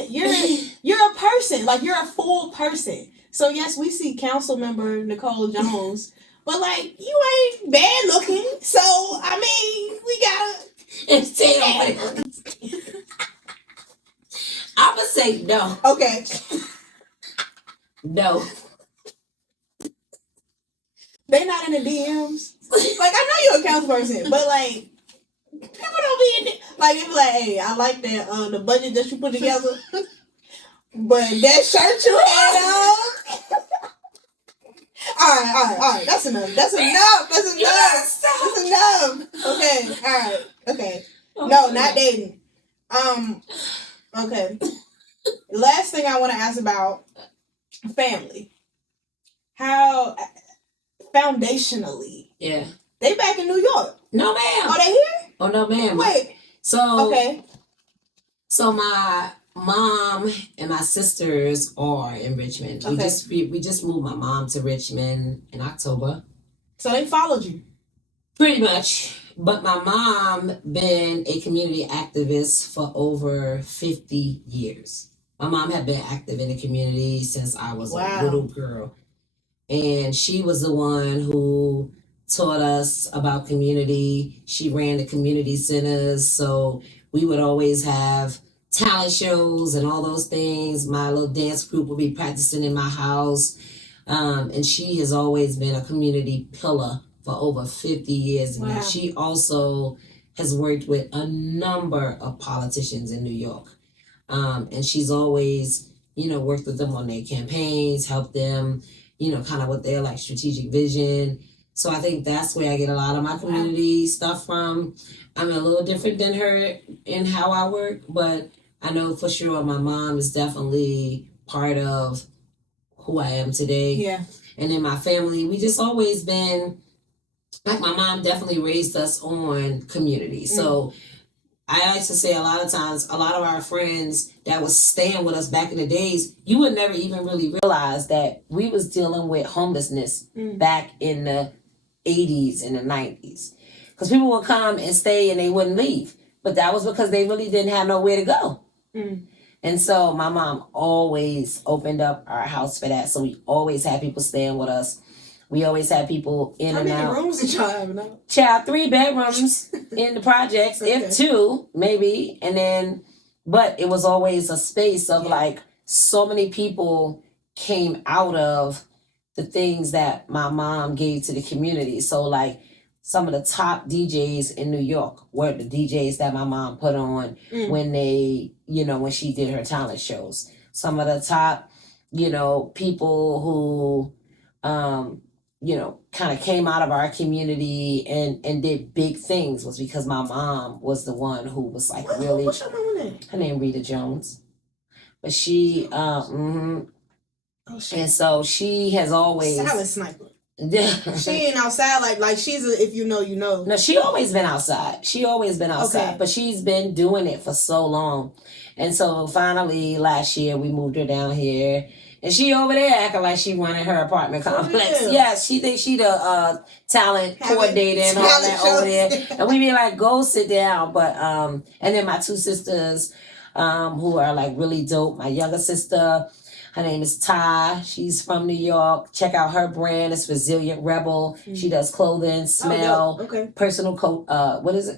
you're a person. Like, you're a full person. So, yes, we see Councilmember Nicole Jones. But, like, you ain't bad looking. So, I mean, we gotta... It's still... I'm going to say no. Okay. No. They not in the DMs. Like, I know you're a council person, but, like, people don't be in there. Like, it's like, hey, I like that, the budget that you put together. But that shirt you had on, I right. That's enough. That's enough. Okay, all right. Okay. No, not dating. Okay. Last thing I want to ask about family. How foundationally? Yeah. They back in New York. No, ma'am. Are they here? Oh, no, ma'am. Wait. So Okay. So my mom and my sisters are in Richmond. Okay. We just moved my mom to Richmond in October. So they followed you. Pretty much. But my mom been a community activist for over 50 years. My mom had been active in the community since I was a little girl. And she was the one who taught us about community. She ran the community centers. So we would always have talent shows and all those things. My little dance group would be practicing in my house. And she has always been a community pillar for over 50 years. Wow. She also has worked with a number of politicians in New York. And she's always, worked with them on their campaigns, helped them, kind of with their like strategic vision. So I think that's where I get a lot of my community stuff from. I'm a little different than her in how I work, but I know for sure my mom is definitely part of who I am today. Yeah. And in my family, we just always been, like my mom definitely raised us on community. So I like to say a lot of times, a lot of our friends that was staying with us back in the days, you would never even really realize that we was dealing with homelessness back in the 80s and the 90s. Because people would come and stay and they wouldn't leave. But that was because they really didn't have nowhere to go. And so my mom always opened up our house for that. So we always had people staying with us. We always had people in and out. How many rooms did y'all have now? Child, 3 bedrooms in the projects, if 2, maybe. And then, but it was always a space of like, so many people came out of the things that my mom gave to the community. So like, some of the top DJs in New York were the DJs that my mom put on when they, when she did her talent shows. Some of the top, people who, kind of came out of our community and did big things was because my mom was the one who was like really. What's your mama name? Her name Rita Jones, but she, and so she has always. Silent sniper. She ain't outside like she's a, if you know, you know. No, she always been outside. But she's been doing it for so long. And so finally last year we moved her down here. And she over there acting like she running her apartment complex. Yes, she thinks she the talent coordinator and all that over there. And we be like, go sit down. But and then my 2 sisters who are like really dope. My younger sister, her name is Ty. She's from New York. Check out her brand. It's Resilient Rebel. She does clothing, smell, personal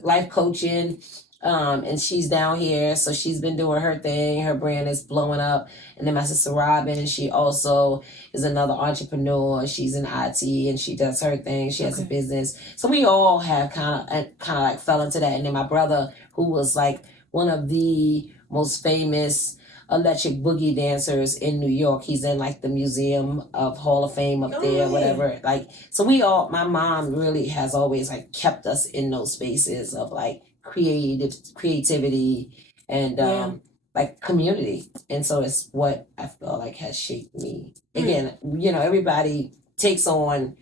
life coaching. And she's down here. So she's been doing her thing. Her brand is blowing up. And then my sister Robin, she also is another entrepreneur. She's in IT and she does her thing. She has a business. So we all have kind of like fell into that. And then my brother, who was like one of the most famous electric boogie dancers in New York. He's in like the Museum of Hall of Fame up there, whatever. Like, so my mom really has always like kept us in those spaces of like creativity and like community. And so it's what I feel like has shaped me. Again, everybody takes on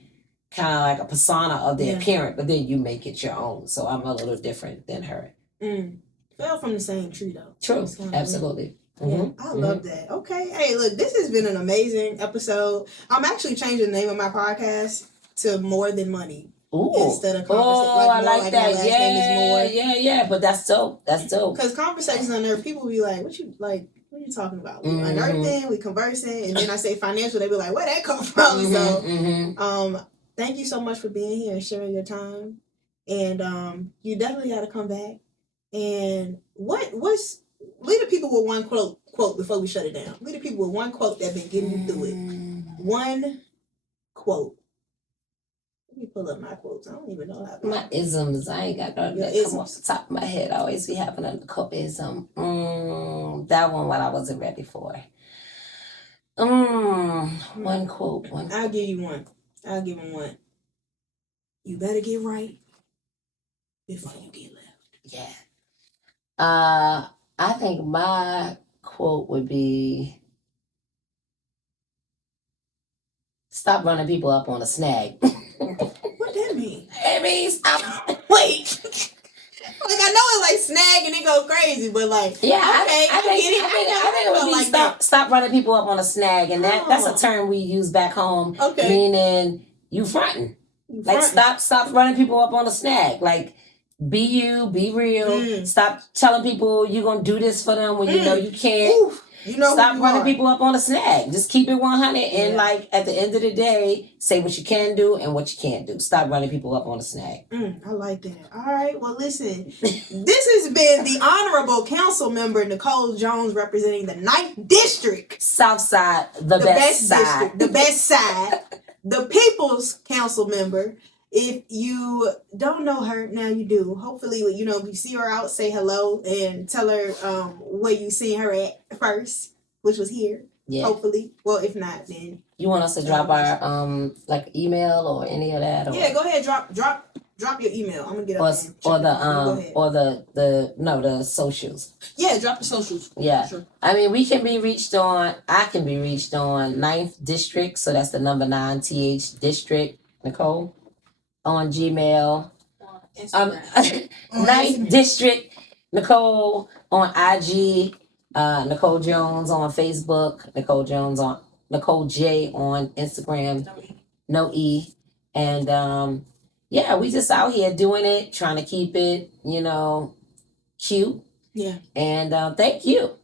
kind of like a persona of their parent, but then you make it your own. So I'm a little different than her. Fell from the same tree though. True, absolutely. Yeah, I love that. Okay. Hey, look, this has been an amazing episode. I'm actually changing the name of my podcast to More Than Money. Ooh. Instead of Conversations. I like that. Yeah. But that's dope. Because Conversations Unearthed, people be like, what are you talking about? We unearthing, we conversing, and then I say financial, they be like, where'd that come from? So, thank you so much for being here and sharing your time. And you definitely got to come back. And leave the people with one quote before we shut it down. Leave the people with one quote that been getting you through it. One quote. Let me pull up my quotes. I don't even know how to. My isms. I ain't got nothing that come off the top of my head. I always be having a quote ism. That one what I wasn't ready for. One quote. I'll give you one. I'll give him one. You better get right before you get left. Yeah. I think my quote would be, stop running people up on a snag. What that mean? It means stop. Wait. Like, I know it's like snag and it go crazy, but like, Yeah, okay, I think it would be like stop running people up on a snag, and that's a term we use back home, meaning you fronting. Like stop running people up on a snag. Like, be you, be real. Stop telling people you're gonna do this for them when you know you can't. Oof. You know, stop running people up on a snag. Just keep it 100, and like at the end of the day, say what you can do and what you can't do. Stop running people up on a snag. I like that. All right. Well, listen, this has been the Honorable Councilmember Nicole Jones representing the 9th District. South Side, the best side. District, the best side. The People's Council Member. If you don't know her, now you do. Hopefully, you know, if you see her out, say hello and tell her where you seen her at first, which was here. Yeah. Hopefully. Well, if not, then you want us to drop our like email or any of that? Or? Yeah, go ahead. Drop your email. I'm gonna get up the socials. Yeah, drop the socials. Yeah. Sure. I mean, I can be reached on 9th District, so that's the number 9 TH District, Nicole, on Gmail. 9th District, Nicole on IG, Nicole Jones on Facebook, Nicole J on Instagram, no E. And we just out here doing it, trying to keep it, you know, cute. Yeah. And thank you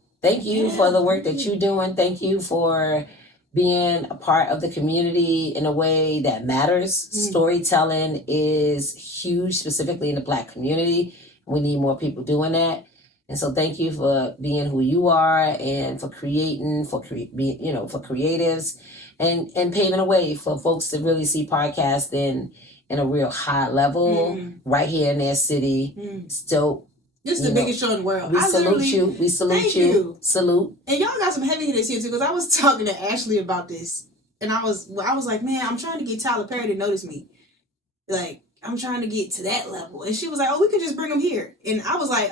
for the work that you're doing. Thank you for being a part of the community in a way that matters. Storytelling is huge, specifically in the Black community. We need more people doing that. And so thank you for being who you are and for creating, for creatives and paving a way for folks to really see podcasting in a real high level right here in their city. Still, this is the biggest show in the world. We salute you. Salute. And y'all got some heavy hitters here too, because I was talking to Ashley about this, and I was like, man, I'm trying to get Tyler Perry to notice me. Like, I'm trying to get to that level. And she was like, oh, we could just bring him here. And I was like,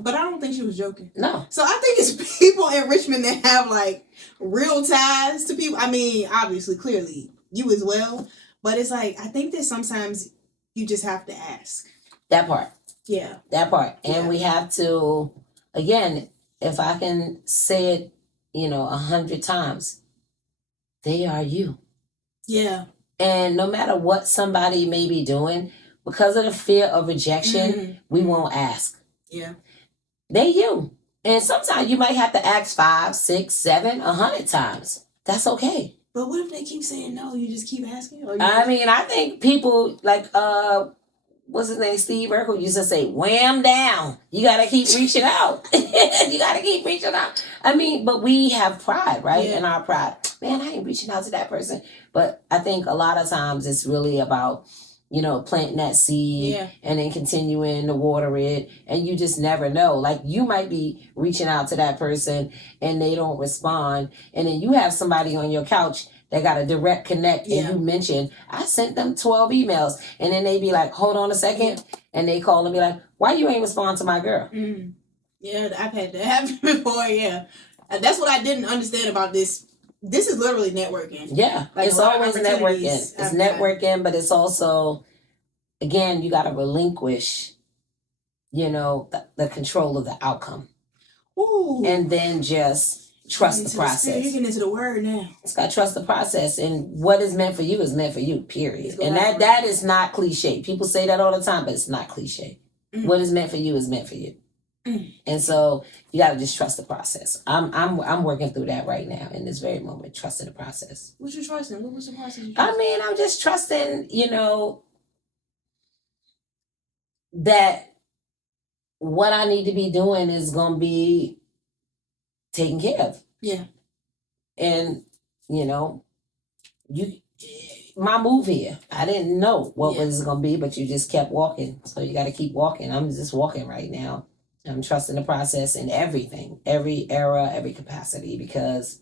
but I don't think she was joking. No. So I think it's people in Richmond that have like real ties to people. I mean, obviously, clearly, you as well. But it's like, I think that sometimes you just have to ask. That part. Yeah. That part. And we have to, again, if I can say it, 100 times, they are you. Yeah. And no matter what somebody may be doing, because of the fear of rejection, we won't ask. Yeah. They you. And sometimes you might have to ask 5, 6, 7, 100 times. That's okay. But what if they keep saying no? You just keep asking? I think people like, what's his name? Steve Urkel used to say, wham down. You got to keep reaching out. You got to keep reaching out. I mean, but we have pride, right? Yeah. And our pride. Man, I ain't reaching out to that person. But I think a lot of times it's really about, planting that seed and then continuing to water it. And you just never know. Like, you might be reaching out to that person and they don't respond. And then you have somebody on your couch that got a direct connect, and you mentioned, I sent them 12 emails. And then they be like, hold on a second. And they call and be like, why you ain't respond to my girl? Yeah, I've had that happen before, yeah. That's what I didn't understand about this. This is literally networking. Yeah, like, it's always networking. It's networking, but it's also, again, you got to relinquish, the control of the outcome. Ooh. And then just trust the process. You're getting into the word now. It's got to trust the process. And what is meant for you is meant for you, period. And that is not cliche. People say that all the time, but it's not cliche. What is meant for you is meant for you. And so you got to just trust the process. I'm working through that right now in this very moment, trusting the process. What you trusting? What was the process? I'm just trusting, that what I need to be doing is going to be taken care of. Yeah. And, my move here, I didn't know what was going to be, but you just kept walking. So you got to keep walking. I'm just walking right now. I'm trusting the process in everything, every era, every capacity, because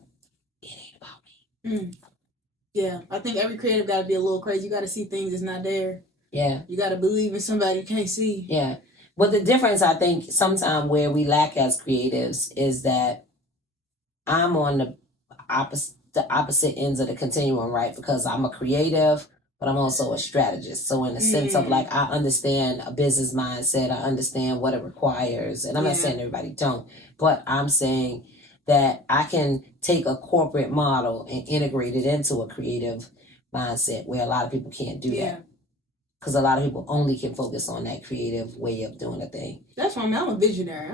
it ain't about me. Yeah, I think every creative got to be a little crazy. You got to see things that's not there. Yeah. You got to believe in somebody you can't see. Yeah. But the difference, I think, sometimes where we lack as creatives is that I'm on the opposite ends of the continuum, right? Because I'm a creative, but I'm also a strategist. So in the sense of like, I understand a business mindset, I understand what it requires, and I'm not saying everybody don't, but I'm saying that I can take a corporate model and integrate it into a creative mindset where a lot of people can't do that. Because a lot of people only can focus on that creative way of doing a thing. That's why I'm a visionary.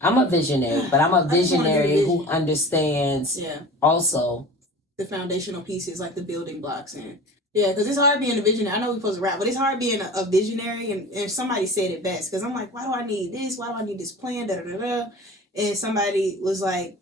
I'm a visionary, but I'm a visionary who understands also the foundational pieces, like the building blocks. And because it's hard being a visionary. I know we're supposed to rap, but it's hard being a visionary. And somebody said it best, because I'm like, why do I need this? Why do I need this plan? Da, da, da, da. And somebody was like,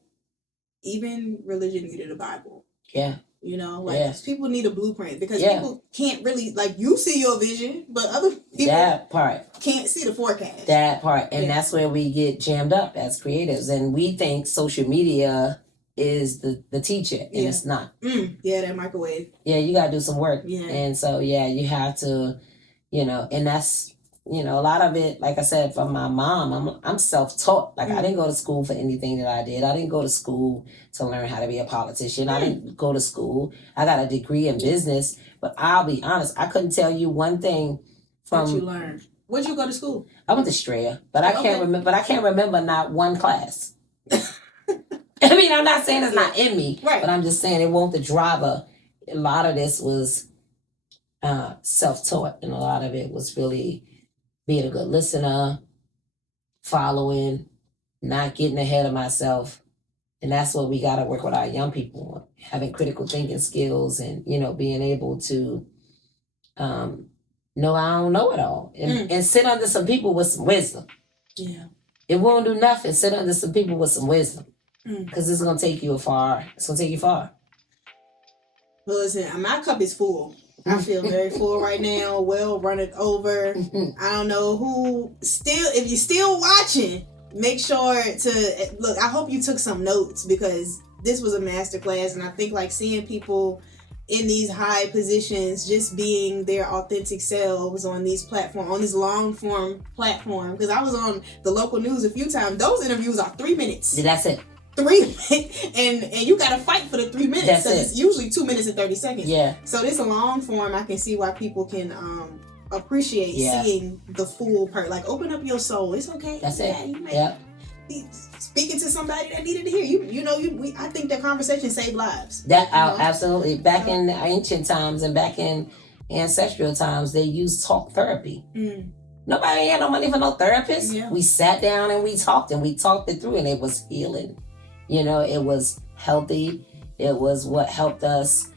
even religion needed a Bible. Yeah. You know, like people need a blueprint, because people can't really, like, you see your vision, but other people that part can't see the forecast. That part. And that's where we get jammed up as creatives. And we think social media is the teacher, and it's not. That microwave. Yeah, you got to do some work. Yeah. And so, you have to, and that's, a lot of it, like I said, from my mom, I'm self-taught. Like, I didn't go to school for anything that I did. I didn't go to school to learn how to be a politician. I didn't go to school. I got a degree in business. But I'll be honest, I couldn't tell you one thing from... What you learned. Where'd you go to school? I went to Strayer, but I can't remember. But I can't remember not one class. I mean, I'm not saying it's not in me, but I'm just saying it won't the driver. A lot of this was self-taught, and a lot of it was really being a good listener, following, not getting ahead of myself. And that's what we got to work with our young people on, having critical thinking skills, and, being able to know I don't know it all, and sit under some people with some wisdom. Yeah. It won't do nothing. Sit under some people with some wisdom, because it's going to take you far. It's going to take you far. Well, listen, my cup is full. I feel very full right now. Well, running over. I don't know who if you're still watching, make sure to look. I hope you took some notes, because this was a masterclass, and I think, like, seeing people in these high positions just being their authentic selves on these platforms, on this long form platform. Because I was on the local news a few times. Those interviews are 3 minutes. That's it. 3 minutes, and you gotta fight for the 3 minutes, because it's usually 2 minutes and 30 seconds. Yeah. So this a long form. I can see why people can appreciate seeing the full part. Like, open up your soul. It's okay. That's it. You may be speaking to somebody that needed to hear you. I think that conversation saved lives. Absolutely. Back in the ancient times and back in ancestral times, they used talk therapy. Nobody had no money for no therapist. Yeah. We sat down and we talked it through, and it was healing. It was healthy. It was what helped us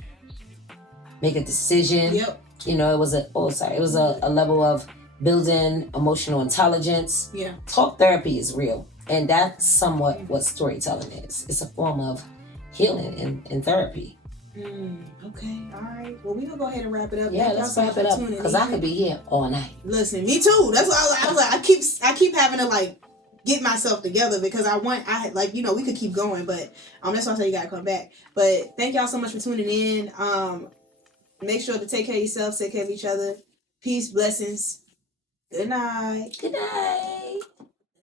make a decision. Yep. It was a level of building emotional intelligence. Yeah. Talk therapy is real. And that's somewhat what storytelling is. It's a form of healing and therapy. Okay. All right. Well, we're going to go ahead and wrap it up. Yeah, let's wrap it up, because I could be here all night. Listen, me too. That's why I was like, I keep having to, like, get myself together, because we could keep going, but that's why I say you gotta come back. But thank y'all so much for tuning in. Make sure to take care of yourself, take care of each other. Peace, blessings. Good night. Good night.